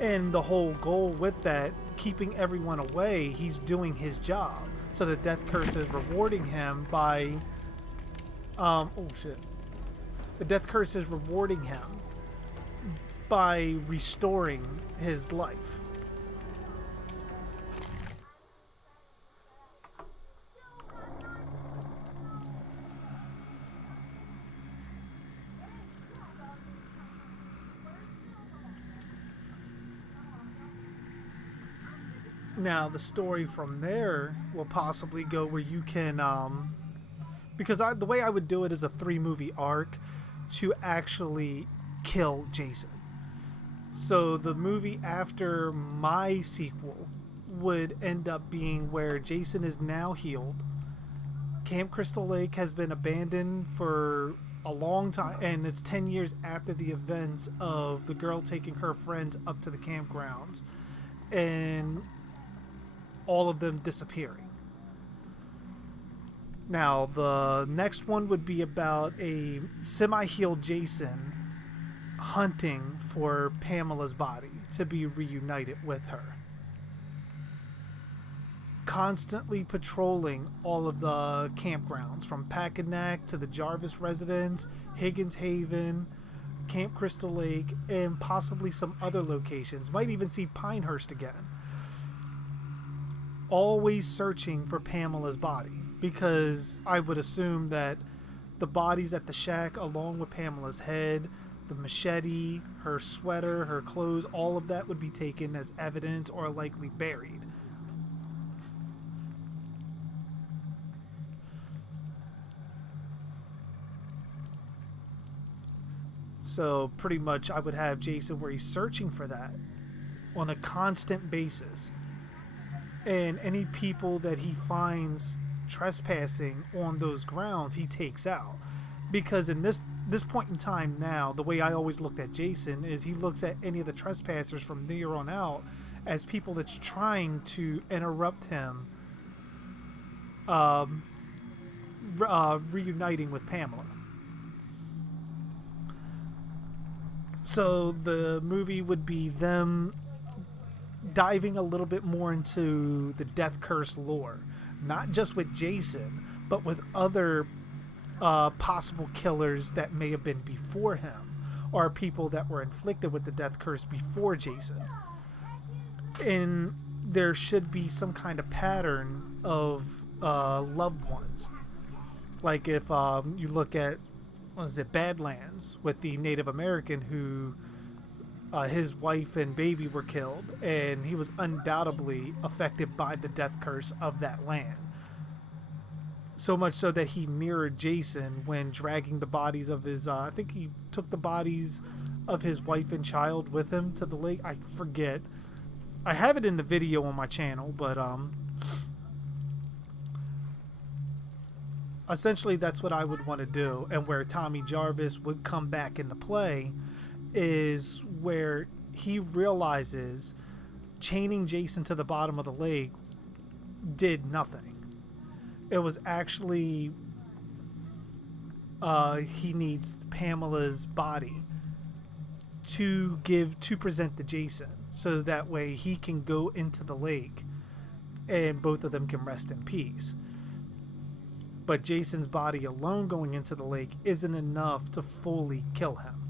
And the whole goal with that, keeping everyone away, he's doing his job. So the Death Curse is rewarding him by... oh shit. The Death Curse is rewarding him by restoring his life. Now, the story from there will possibly go where you can, because the way I would do it is a 3-movie arc to actually kill Jason. So the movie after my sequel would end up being where Jason is now healed. Camp Crystal Lake has been abandoned for a long time, and it's 10 years after the events of the girl taking her friends up to the campgrounds and all of them disappearing. Now, the next one would be about a semi-healed Jason hunting for Pamela's body to be reunited with her. Constantly patrolling all of the campgrounds from Packanack to the Jarvis residence, Higgins Haven, Camp Crystal Lake, and possibly some other locations. Might even see Pinehurst again. Always searching for Pamela's body, because I would assume that the bodies at the shack, along with Pamela's head, the machete, her sweater, her clothes, all of that would be taken as evidence or likely buried. So pretty much I would have Jason where he's searching for that on a constant basis. And any people that he finds trespassing on those grounds, he takes out. Because in this point in time now, the way I always looked at Jason is he looks at any of the trespassers from there on out as people that's trying to interrupt him reuniting with Pamela. So the movie would be them diving a little bit more into the Death Curse lore, not just with Jason, but with other possible killers that may have been before him, or people that were inflicted with the Death Curse before Jason. And there should be some kind of pattern of loved ones. Like if you look at, what is it, Badlands, with the Native American who his wife and baby were killed, and he was undoubtedly affected by the Death Curse of that land. So much so that he mirrored Jason when dragging the bodies of his, I think he took the bodies of his wife and child with him to the lake. I forget. I have it in the video on my channel, but essentially that's what I would want to do. And where Tommy Jarvis would come back into play is where he realizes chaining Jason to the bottom of the lake did nothing. It was actually he needs Pamela's body to present to Jason, so that way he can go into the lake and both of them can rest in peace. But Jason's body alone going into the lake isn't enough to fully kill him.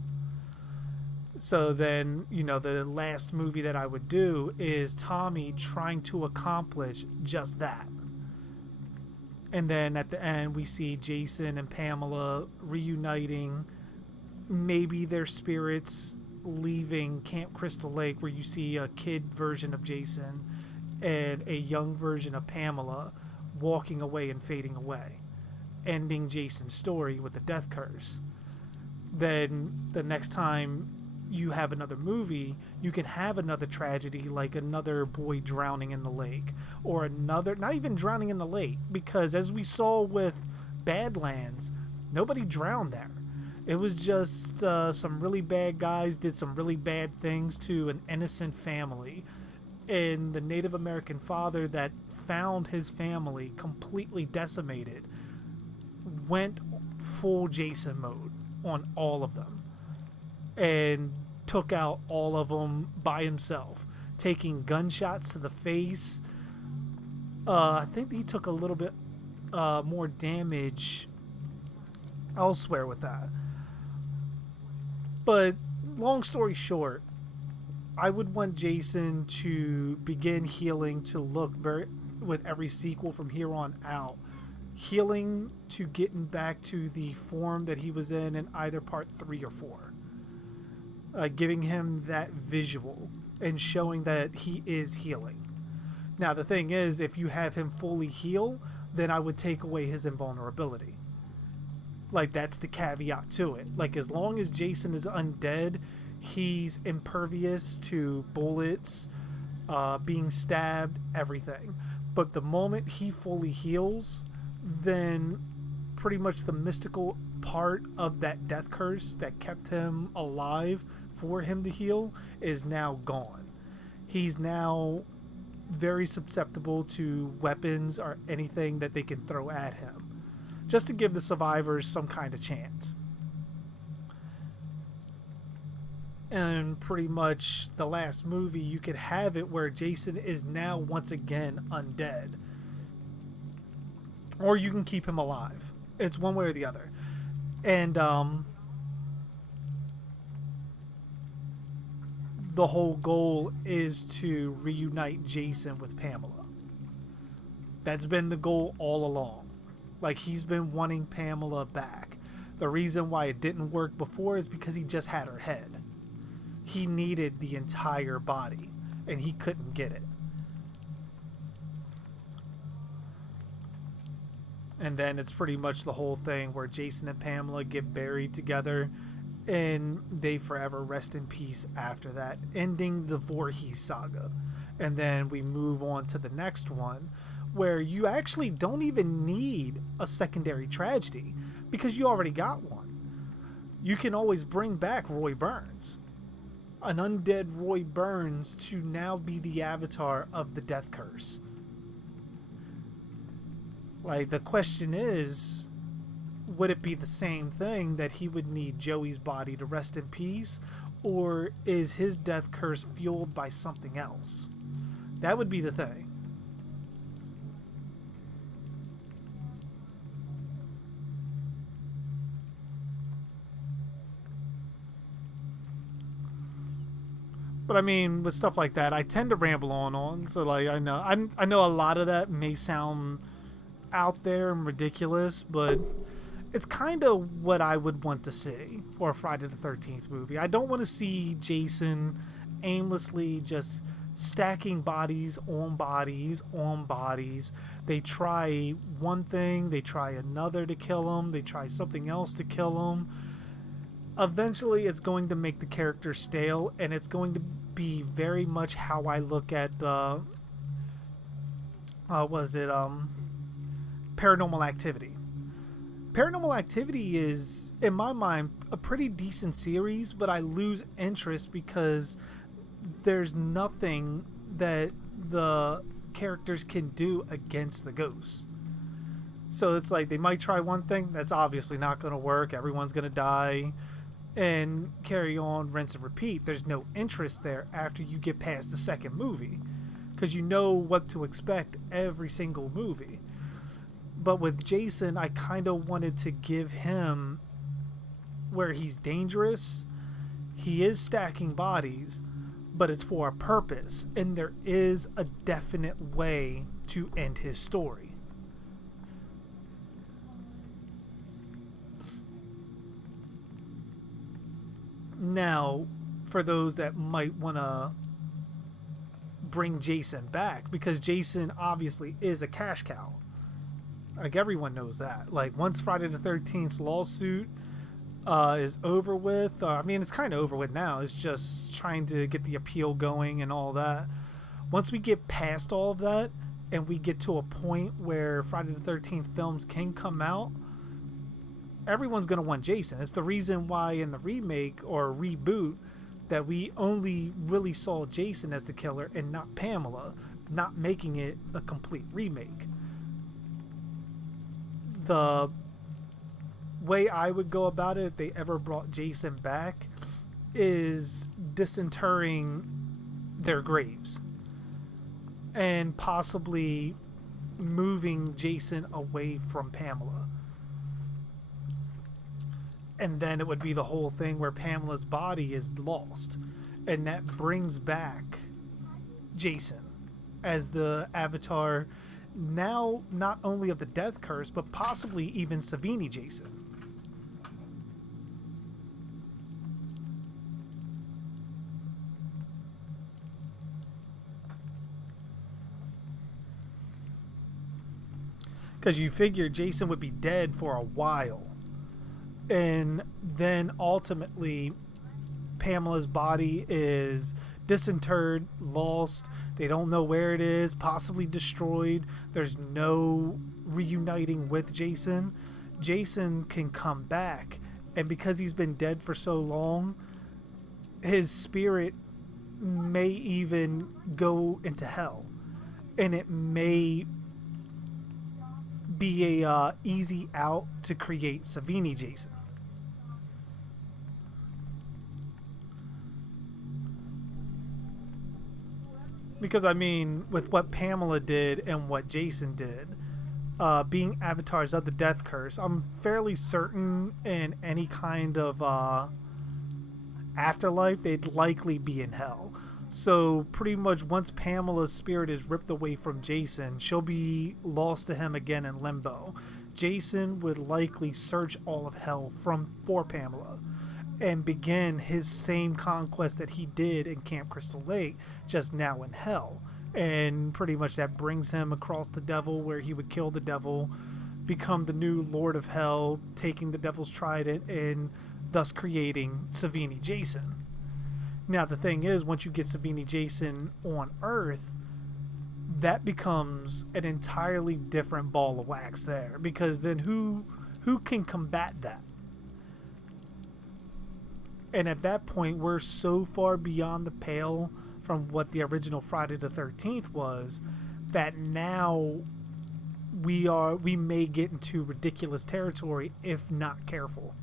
So then, the last movie that I would do is Tommy trying to accomplish just that. And then at the end, we see Jason and Pamela reuniting, maybe their spirits leaving Camp Crystal Lake, where you see a kid version of Jason and a young version of Pamela walking away and fading away, ending Jason's story with the death curse. Then the next time you have another movie, you can have another tragedy, like another boy drowning in the lake, or another, not even drowning in the lake, because as we saw with Badlands, nobody drowned there. It was just some really bad guys did some really bad things to an innocent family, and the Native American father that found his family completely decimated went full Jason mode on all of them and took out all of them by himself, taking gunshots to the face. I think he took a little bit more damage elsewhere with that. But long story short, I would want Jason to begin healing, to look very, with every sequel from here on out, healing to getting back to the form that he was in either part 3 or 4. Giving him that visual and showing that he is healing. Now, the thing is, if you have him fully heal, then I would take away his invulnerability. Like, that's the caveat to it. Like, as long as Jason is undead, he's impervious to bullets, being stabbed, everything. But the moment he fully heals, then pretty much the mystical part of that death curse that kept him alive for him to heal is now gone. He's now very susceptible to weapons or anything that they can throw at him, just to give the survivors some kind of chance. And pretty much the last movie, you could have it where Jason is now once again undead, or you can keep him alive. It's one way or the other. And the whole goal is to reunite Jason with Pamela. That's been the goal all along. Like, he's been wanting Pamela back. The reason why it didn't work before is because he just had her head. He needed the entire body, and he couldn't get it. And then it's pretty much the whole thing where Jason and Pamela get buried together, and they forever rest in peace after that, ending the Voorhees saga. And then we move on to the next one, where you actually don't even need a secondary tragedy, because you already got one. You can always bring back Roy Burns, an undead Roy Burns, to now be the avatar of the Death Curse. Like, the question is, would it be the same thing that he would need Joey's body to rest in peace, or is his death curse fueled by something else? That would be the thing. But I mean, with stuff like that, I tend to ramble on. So like, I know a lot of that may sound out there and ridiculous, but it's kind of what I would want to see for a Friday the 13th movie. I don't want to see Jason aimlessly just stacking bodies on bodies on bodies. They try one thing, they try another to kill him, they try something else to kill him. Eventually it's going to make the character stale, and it's going to be very much how I look at Paranormal Activity. Paranormal Activity is, in my mind, a pretty decent series, but I lose interest because there's nothing that the characters can do against the ghosts. So it's like they might try one thing that's obviously not going to work, everyone's going to die, and carry on, rinse and repeat. There's no interest there after you get past the second movie, because you know what to expect every single movie. But with Jason, I kind of wanted to give him where he's dangerous, he is stacking bodies, but it's for a purpose, and there is a definite way to end his story. Now, for those that might want to bring Jason back, because Jason obviously is a cash cow. Like, everyone knows that. Like, once Friday the 13th's lawsuit is over with, I mean, it's kind of over with now. It's just trying to get the appeal going and all that. Once we get past all of that and we get to a point where Friday the 13th films can come out, everyone's going to want Jason. It's the reason why in the remake or reboot that we only really saw Jason as the killer and not Pamela, not making it a complete remake. The way I would go about it if they ever brought Jason back is disinterring their graves and possibly moving Jason away from Pamela. And then it would be the whole thing where Pamela's body is lost, and that brings back Jason as the avatar, now not only of the death curse, but possibly even Savini Jason. Because you figure Jason would be dead for a while. And then ultimately, Pamela's body is disinterred, lost. They don't know where it is, possibly destroyed. There's no reuniting with Jason. Jason can come back. And because he's been dead for so long, his spirit may even go into hell. And it may be a easy out to create Savini Jason. Because I mean, with what Pamela did and what Jason did, being avatars of the death curse, I'm fairly certain in any kind of afterlife they'd likely be in hell. So pretty much once Pamela's spirit is ripped away from Jason, she'll be lost to him again in limbo. Jason would likely search all of hell for Pamela and begin his same conquest that he did in Camp Crystal Lake, just now in hell. And pretty much that brings him across the devil, where he would kill the devil, become the new Lord of Hell, taking the devil's trident and thus creating Savini Jason. Now, the thing is, once you get Savini Jason on Earth, that becomes an entirely different ball of wax there. Because then who can combat that? And at that point, we're so far beyond the pale from what the original Friday the 13th was, that now we may get into ridiculous territory if not careful.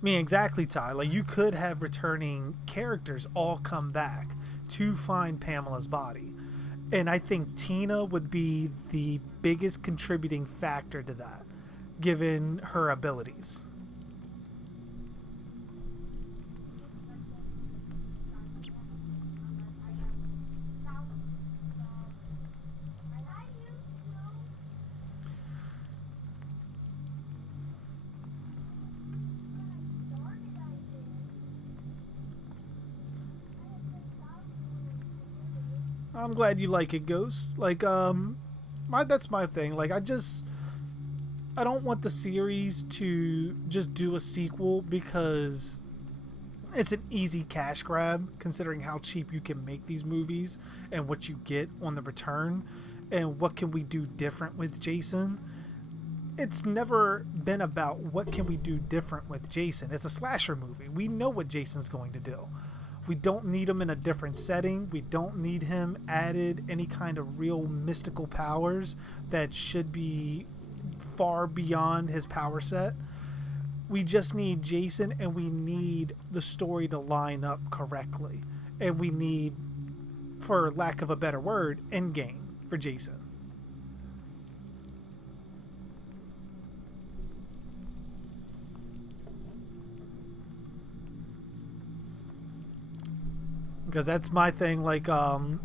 I mean, exactly, Ty. Like, you could have returning characters all come back to find Pamela's body. And I think Tina would be the biggest contributing factor to that, given her abilities. I'm glad you like it, Ghost. Like, that's my thing. Like, I don't want the series to just do a sequel because it's an easy cash grab, considering how cheap you can make these movies and what you get on the return, and what can we do different with Jason. It's never been about what can we do different with Jason. It's a slasher movie. We know what Jason's going to do. We don't need him in a different setting. We don't need him added any kind of real mystical powers that should be far beyond his power set. We just need Jason, and we need the story to line up correctly. And we need, for lack of a better word, endgame for Jason. because that's my thing. Like,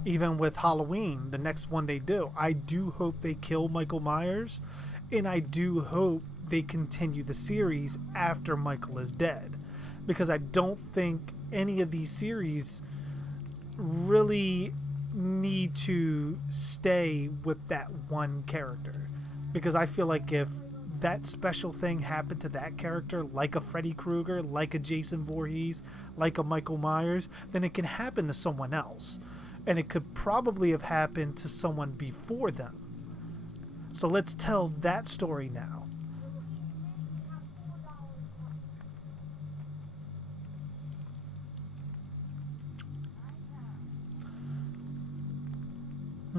even with Halloween, the next one they do, I do hope they kill Michael Myers, and I do hope they continue the series after Michael is dead, because I don't think any of these series really need to stay with that one character, because I feel like if that special thing happened to that character, like a Freddy Krueger, like a Jason Voorhees, like a Michael Myers, then it can happen to someone else. And it could probably have happened to someone before them. So let's tell that story now.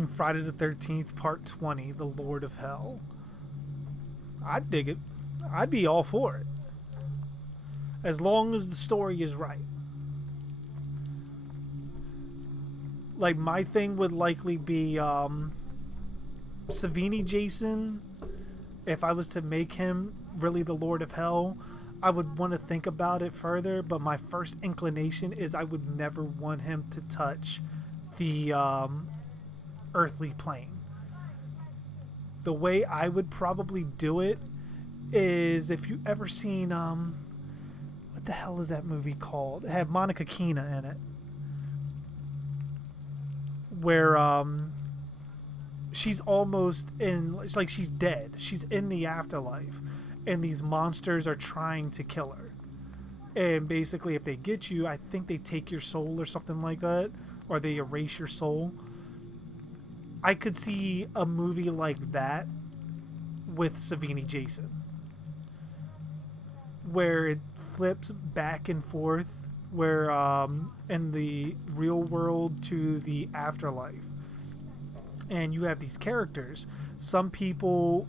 Friday the 13th, Part 20, The Lord of Hell. I'd dig it. I'd be all for it. As long as the story is right. Like, my thing would likely be Savini Jason. If I was to make him really the Lord of Hell, I would want to think about it further, but my first inclination is I would never want him to touch the earthly plane. The way I would probably do it is, if you ever seen what the hell is that movie called? It had Monica Keena in it, where she's almost in, like, she's dead. She's in the afterlife, and these monsters are trying to kill her. And basically, if they get you, I think they take your soul or something like that, or they erase your soul. I could see a movie like that with Savini Jason, where it flips back and forth, where in the real world to the afterlife, and you have these characters. Some people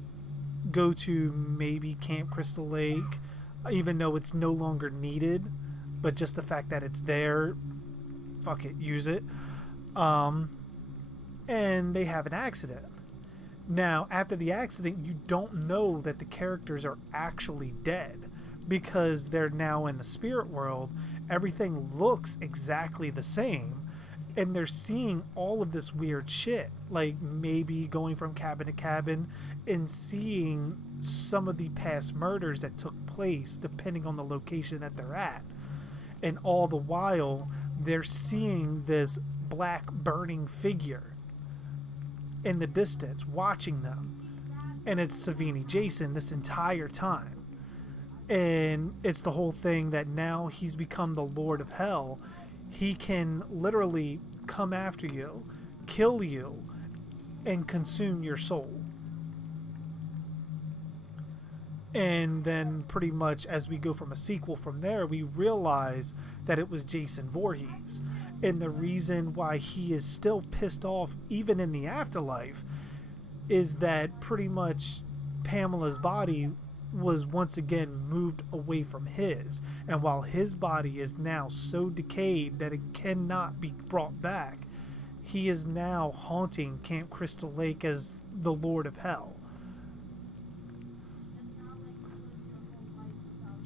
go to maybe Camp Crystal Lake, even though it's no longer needed, but just the fact that it's there, fuck it, use it. And they have an accident. Now, after the accident, you don't know that the characters are actually dead, because they're now in the spirit world. Everything looks exactly the same, and they're seeing all of this weird shit, like maybe going from cabin to cabin and seeing some of the past murders that took place depending on the location that they're at. And all the while, they're seeing this black burning figure in the distance watching them, and it's Savini Jason this entire time. And it's the whole thing that now he's become the Lord of Hell. He can literally come after you, kill you, and consume your soul. And then pretty much as we go from a sequel from there, we realize that it was Jason Voorhees. And the reason why he is still pissed off even in the afterlife is that pretty much Pamela's body was once again moved away from his. And while his body is now so decayed that it cannot be brought back, he is now haunting Camp Crystal Lake as the Lord of Hell.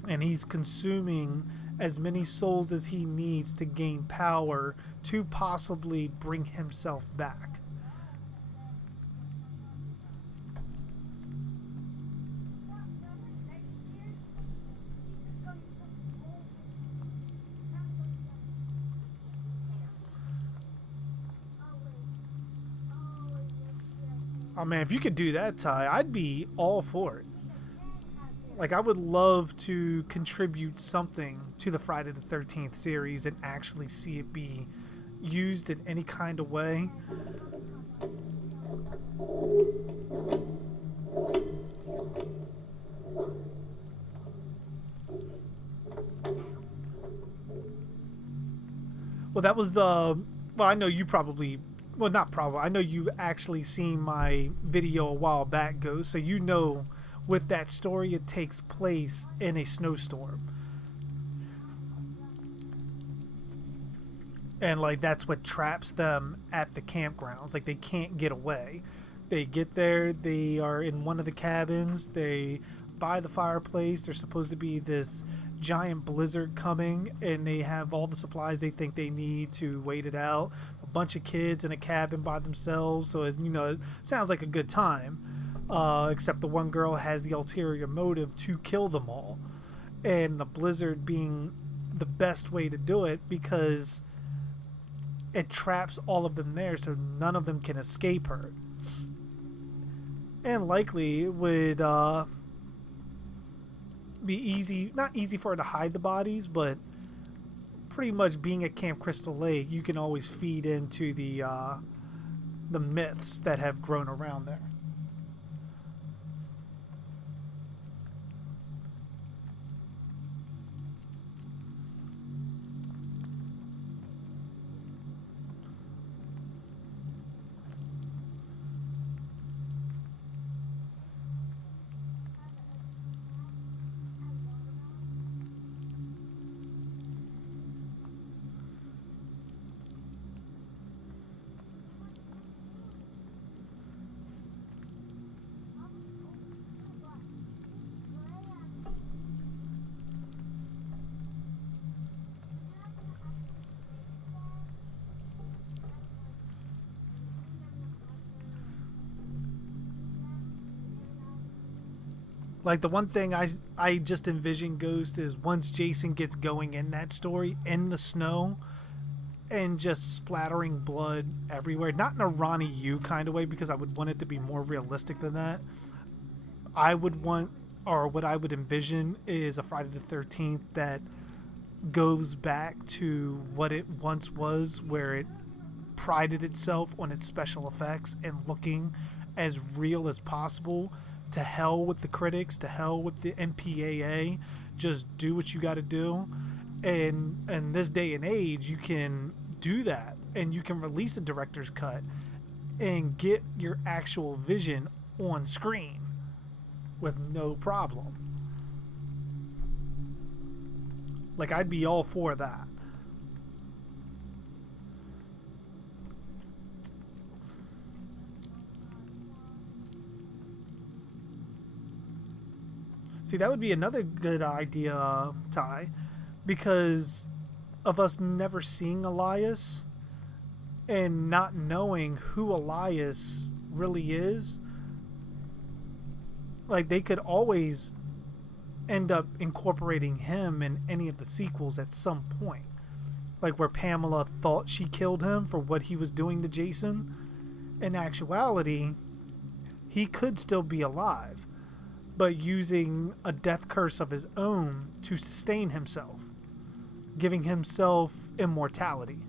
And he's consuming as many souls as he needs to gain power to possibly bring himself back. Oh man, if you could do that, Ty, I'd be all for it. Like, I would love to contribute something to the Friday the 13th series and actually see it be used in any kind of way. Well, that was the... Well, I know you probably... Well, not probably. I know you actually seen my video a while back, Ghost, so you know... With that story, it takes place in a snowstorm. And, like, that's what traps them at the campgrounds. Like, they can't get away. They get there, they are in one of the cabins, they by the fireplace. There's supposed to be this giant blizzard coming, and they have all the supplies they think they need to wait it out. A bunch of kids in a cabin by themselves, so it sounds like a good time. Except the one girl has the ulterior motive to kill them all, and the blizzard being the best way to do it because it traps all of them there, so none of them can escape her. And likely it would be easy, not easy for her to hide the bodies, but pretty much being at Camp Crystal Lake, you can always feed into the myths that have grown around there. Like, the one thing I just envision Ghost is once Jason gets going in that story in the snow and just splattering blood everywhere, not in a Ronnie Yu kind of way, because I would want it to be more realistic than that. I would want, or what I would envision is a Friday the 13th that goes back to what it once was, where it prided itself on its special effects and looking as real as possible. To hell with the critics, to hell with the MPAA, just do what you got to do. And in this day and age, you can do that, and you can release a director's cut and get your actual vision on screen with no problem. Like, I'd be all for that. See, that would be another good idea, Ty, because of us never seeing Elias and not knowing who Elias really is. Like, they could always end up incorporating him in any of the sequels at some point. Like, where Pamela thought she killed him for what he was doing to Jason. In actuality, he could still be alive, but using a death curse of his own to sustain himself, giving himself immortality.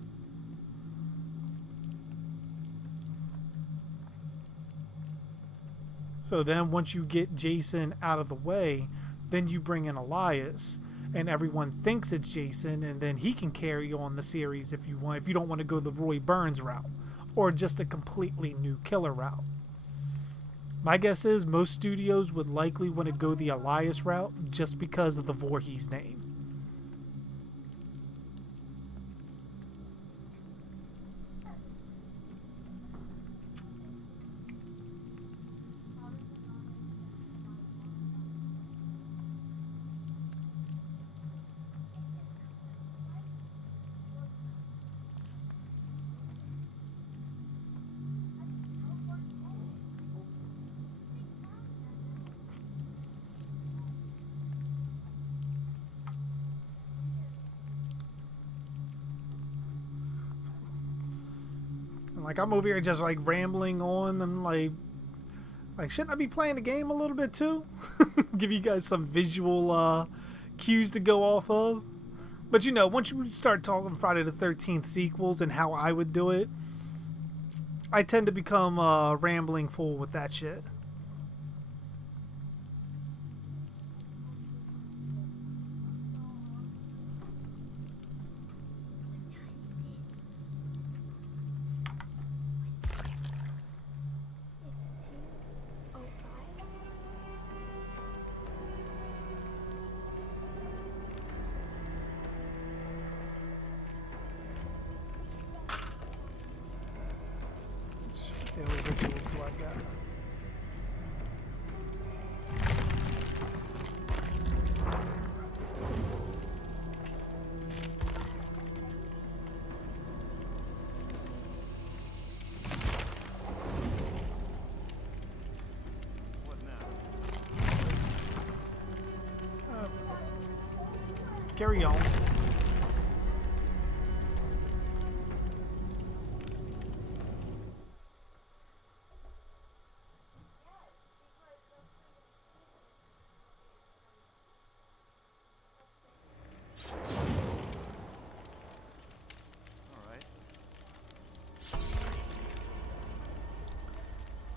So then once you get Jason out of the way, then you bring in Elias, and everyone thinks it's Jason, and then he can carry on the series if you want, if you don't want to go the Roy Burns route, or just a completely new killer route. My guess is most studios would likely want to go the Elias route just because of the Voorhees name. Like, I'm over here just like rambling on and like shouldn't I be playing the game a little bit too? Give you guys some visual cues to go off of. But you know, once you start talking Friday the 13th sequels and how I would do it, I tend to become a rambling fool with that shit. Daily rituals do I got? Carry on.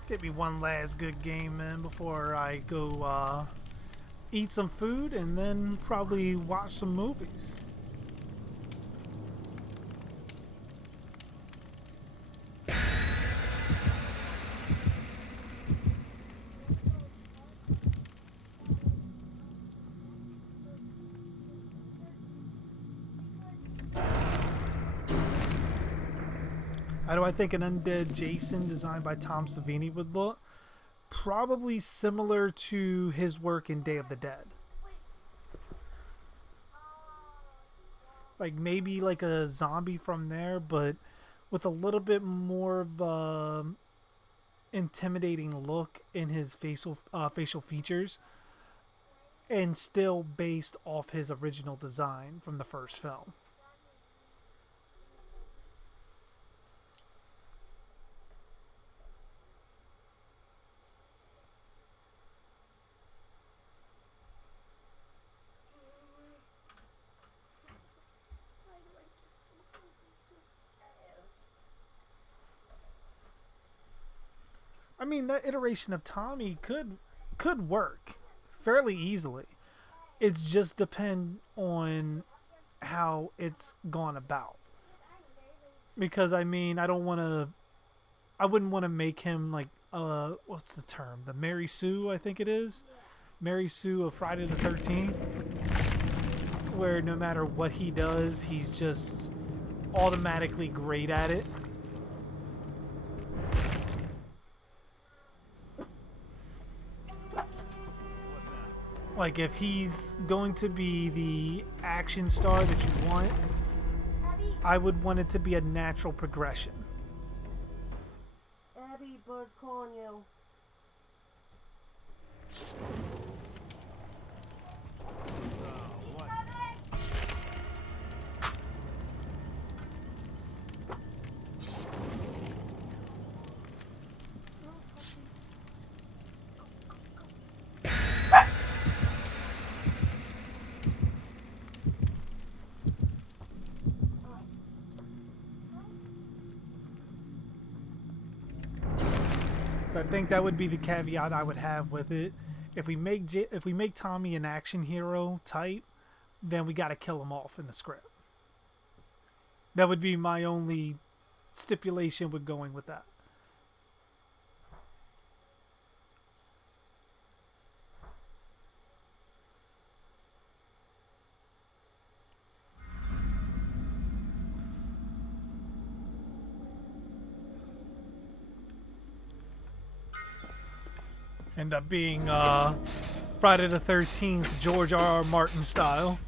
Get me one last good game in before I go eat some food and then probably watch some movies. How do I think an undead Jason designed by Tom Savini would look? Probably similar to his work in Day of the Dead. Like maybe like a zombie from there, but with a little bit more of a intimidating look in his facial features, and still based off his original design from the first film. I mean, that iteration of Tommy could work fairly easily. It's just depend on how it's gone about. Because I mean, I wouldn't want to make him like what's the term? The Mary Sue, I think it is. Mary Sue of Friday the 13th, where no matter what he does, he's just automatically great at it. Like, if he's going to be the action star that you want, I would want it to be a natural progression. Abby, Bud's calling you. What? So I think that would be the caveat I would have with it. If we make Tommy an action hero type, then we got to kill him off in the script. That would be my only stipulation with going with that. End up being Friday the 13th, George R.R. Martin style.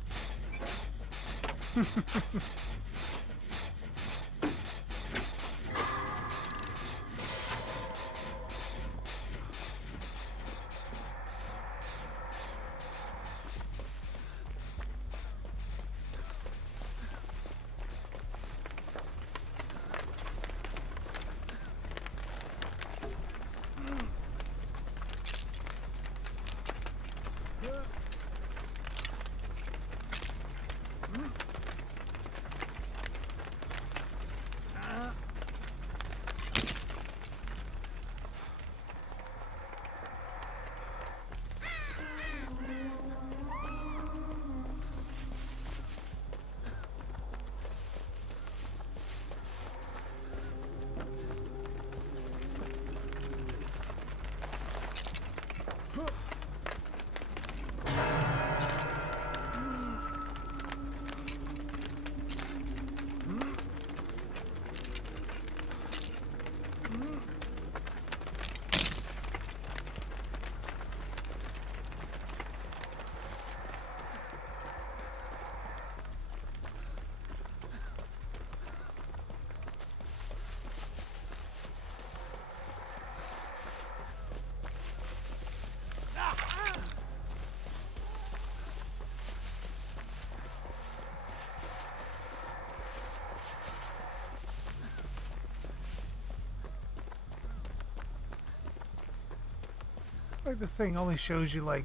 Like this thing only shows you like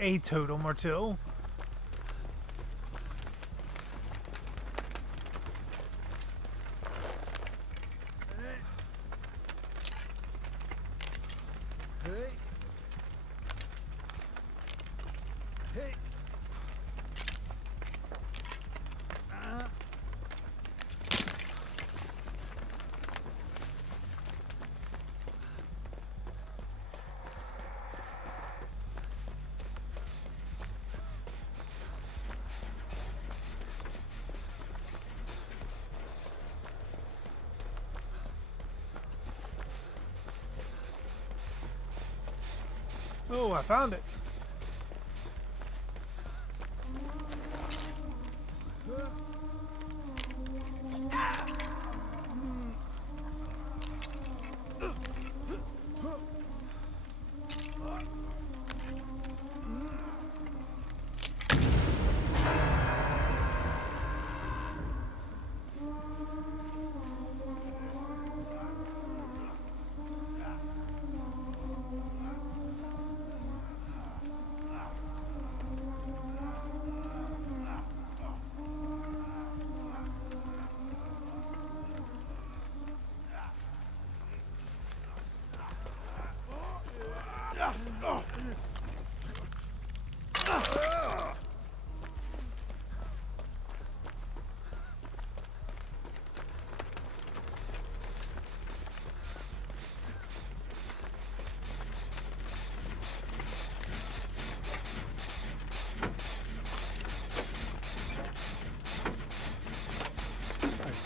a totem or two. Oh, I found it.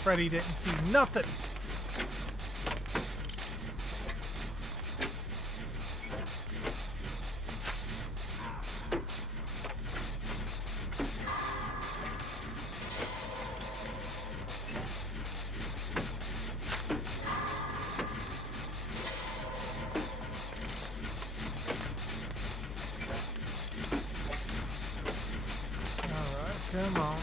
Freddy didn't see nothing. All right, come on.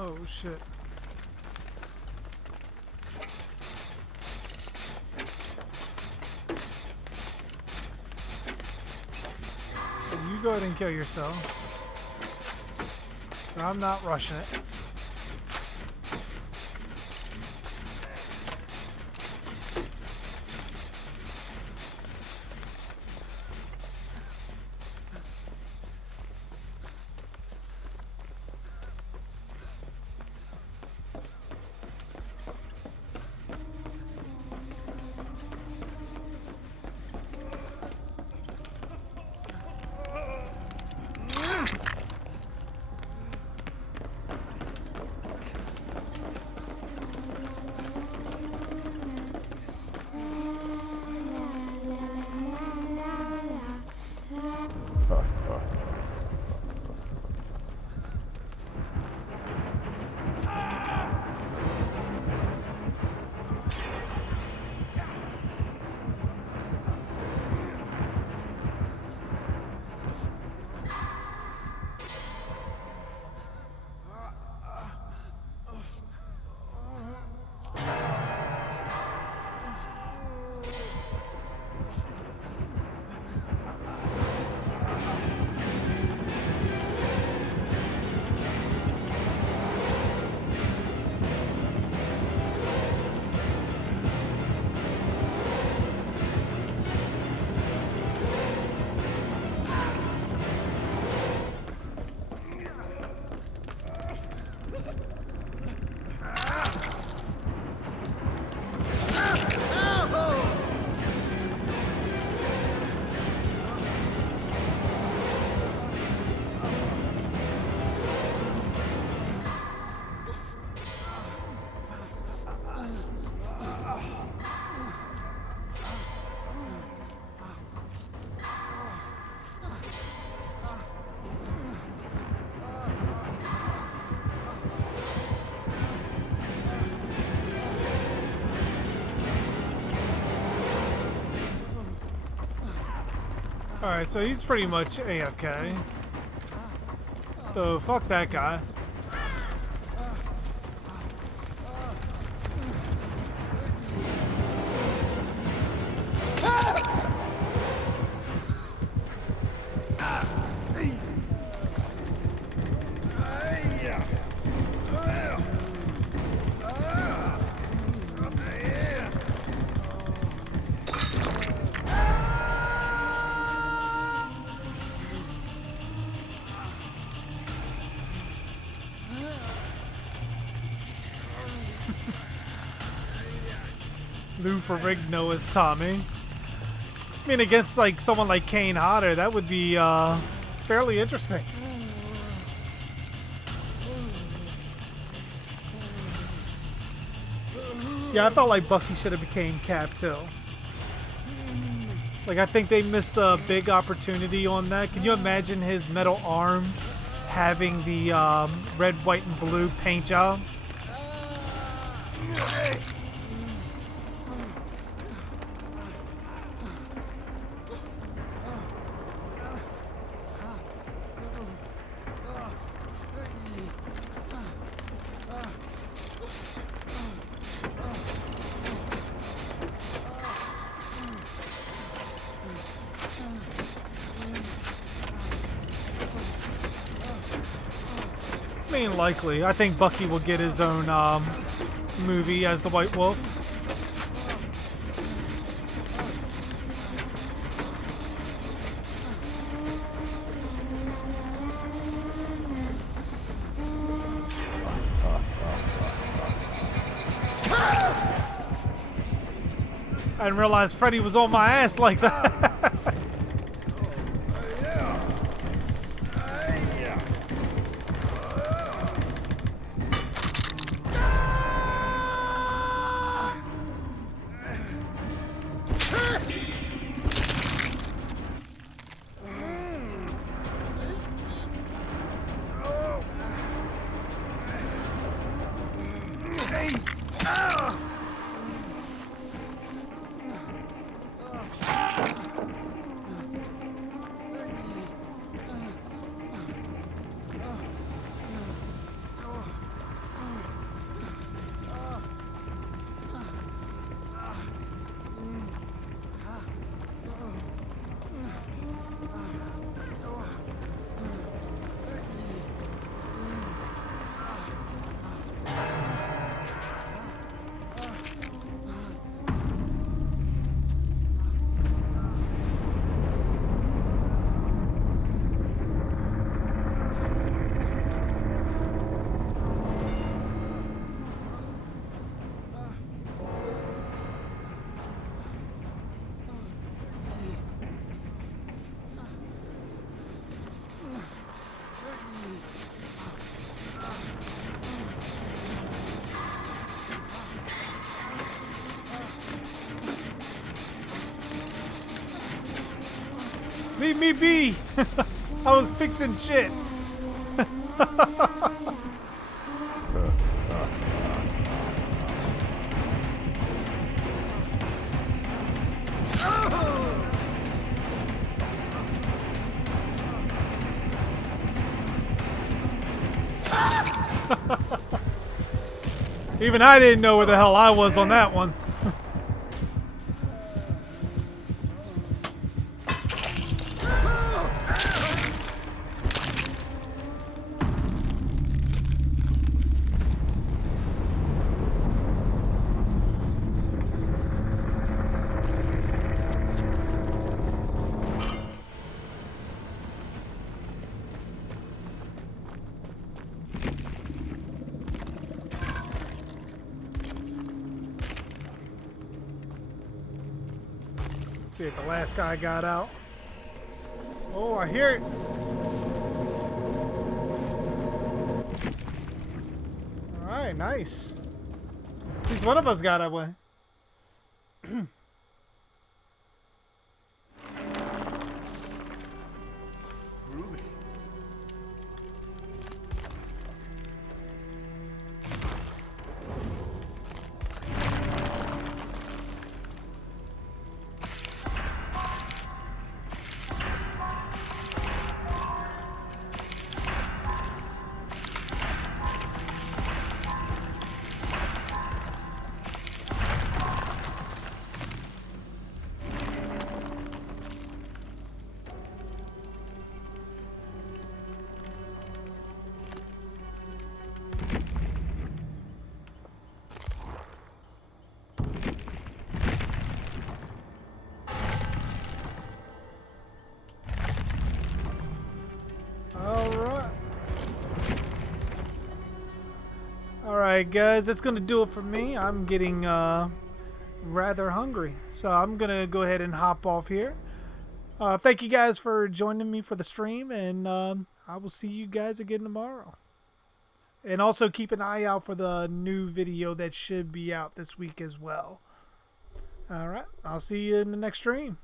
Oh shit. You go ahead and kill yourself. I'm not rushing it. Alright, so he's pretty much AFK. So fuck that guy. Lou Ferrigno as Tommy. I mean, against like someone like Kane Hodder, that would be fairly interesting. Yeah, I felt like Bucky should have became Cap too. Like, I think they missed a big opportunity on that. Can you imagine his metal arm having the red, white, and blue paint job? I mean, likely. I think Bucky will get his own movie as the White Wolf. I didn't realize Freddy was on my ass like that. Leave me be! I was fixing shit. Even I didn't know where the hell I was on that one. See if the last guy got out. Oh, I hear it. Alright, nice. At least one of us got away. Alright guys, that's gonna do it for me. I'm getting rather hungry, so I'm gonna go ahead and hop off here. Thank you guys for joining me for the stream, and I will see you guys again tomorrow. And also keep an eye out for the new video that should be out this week as well. Alright, I'll see you in the next stream.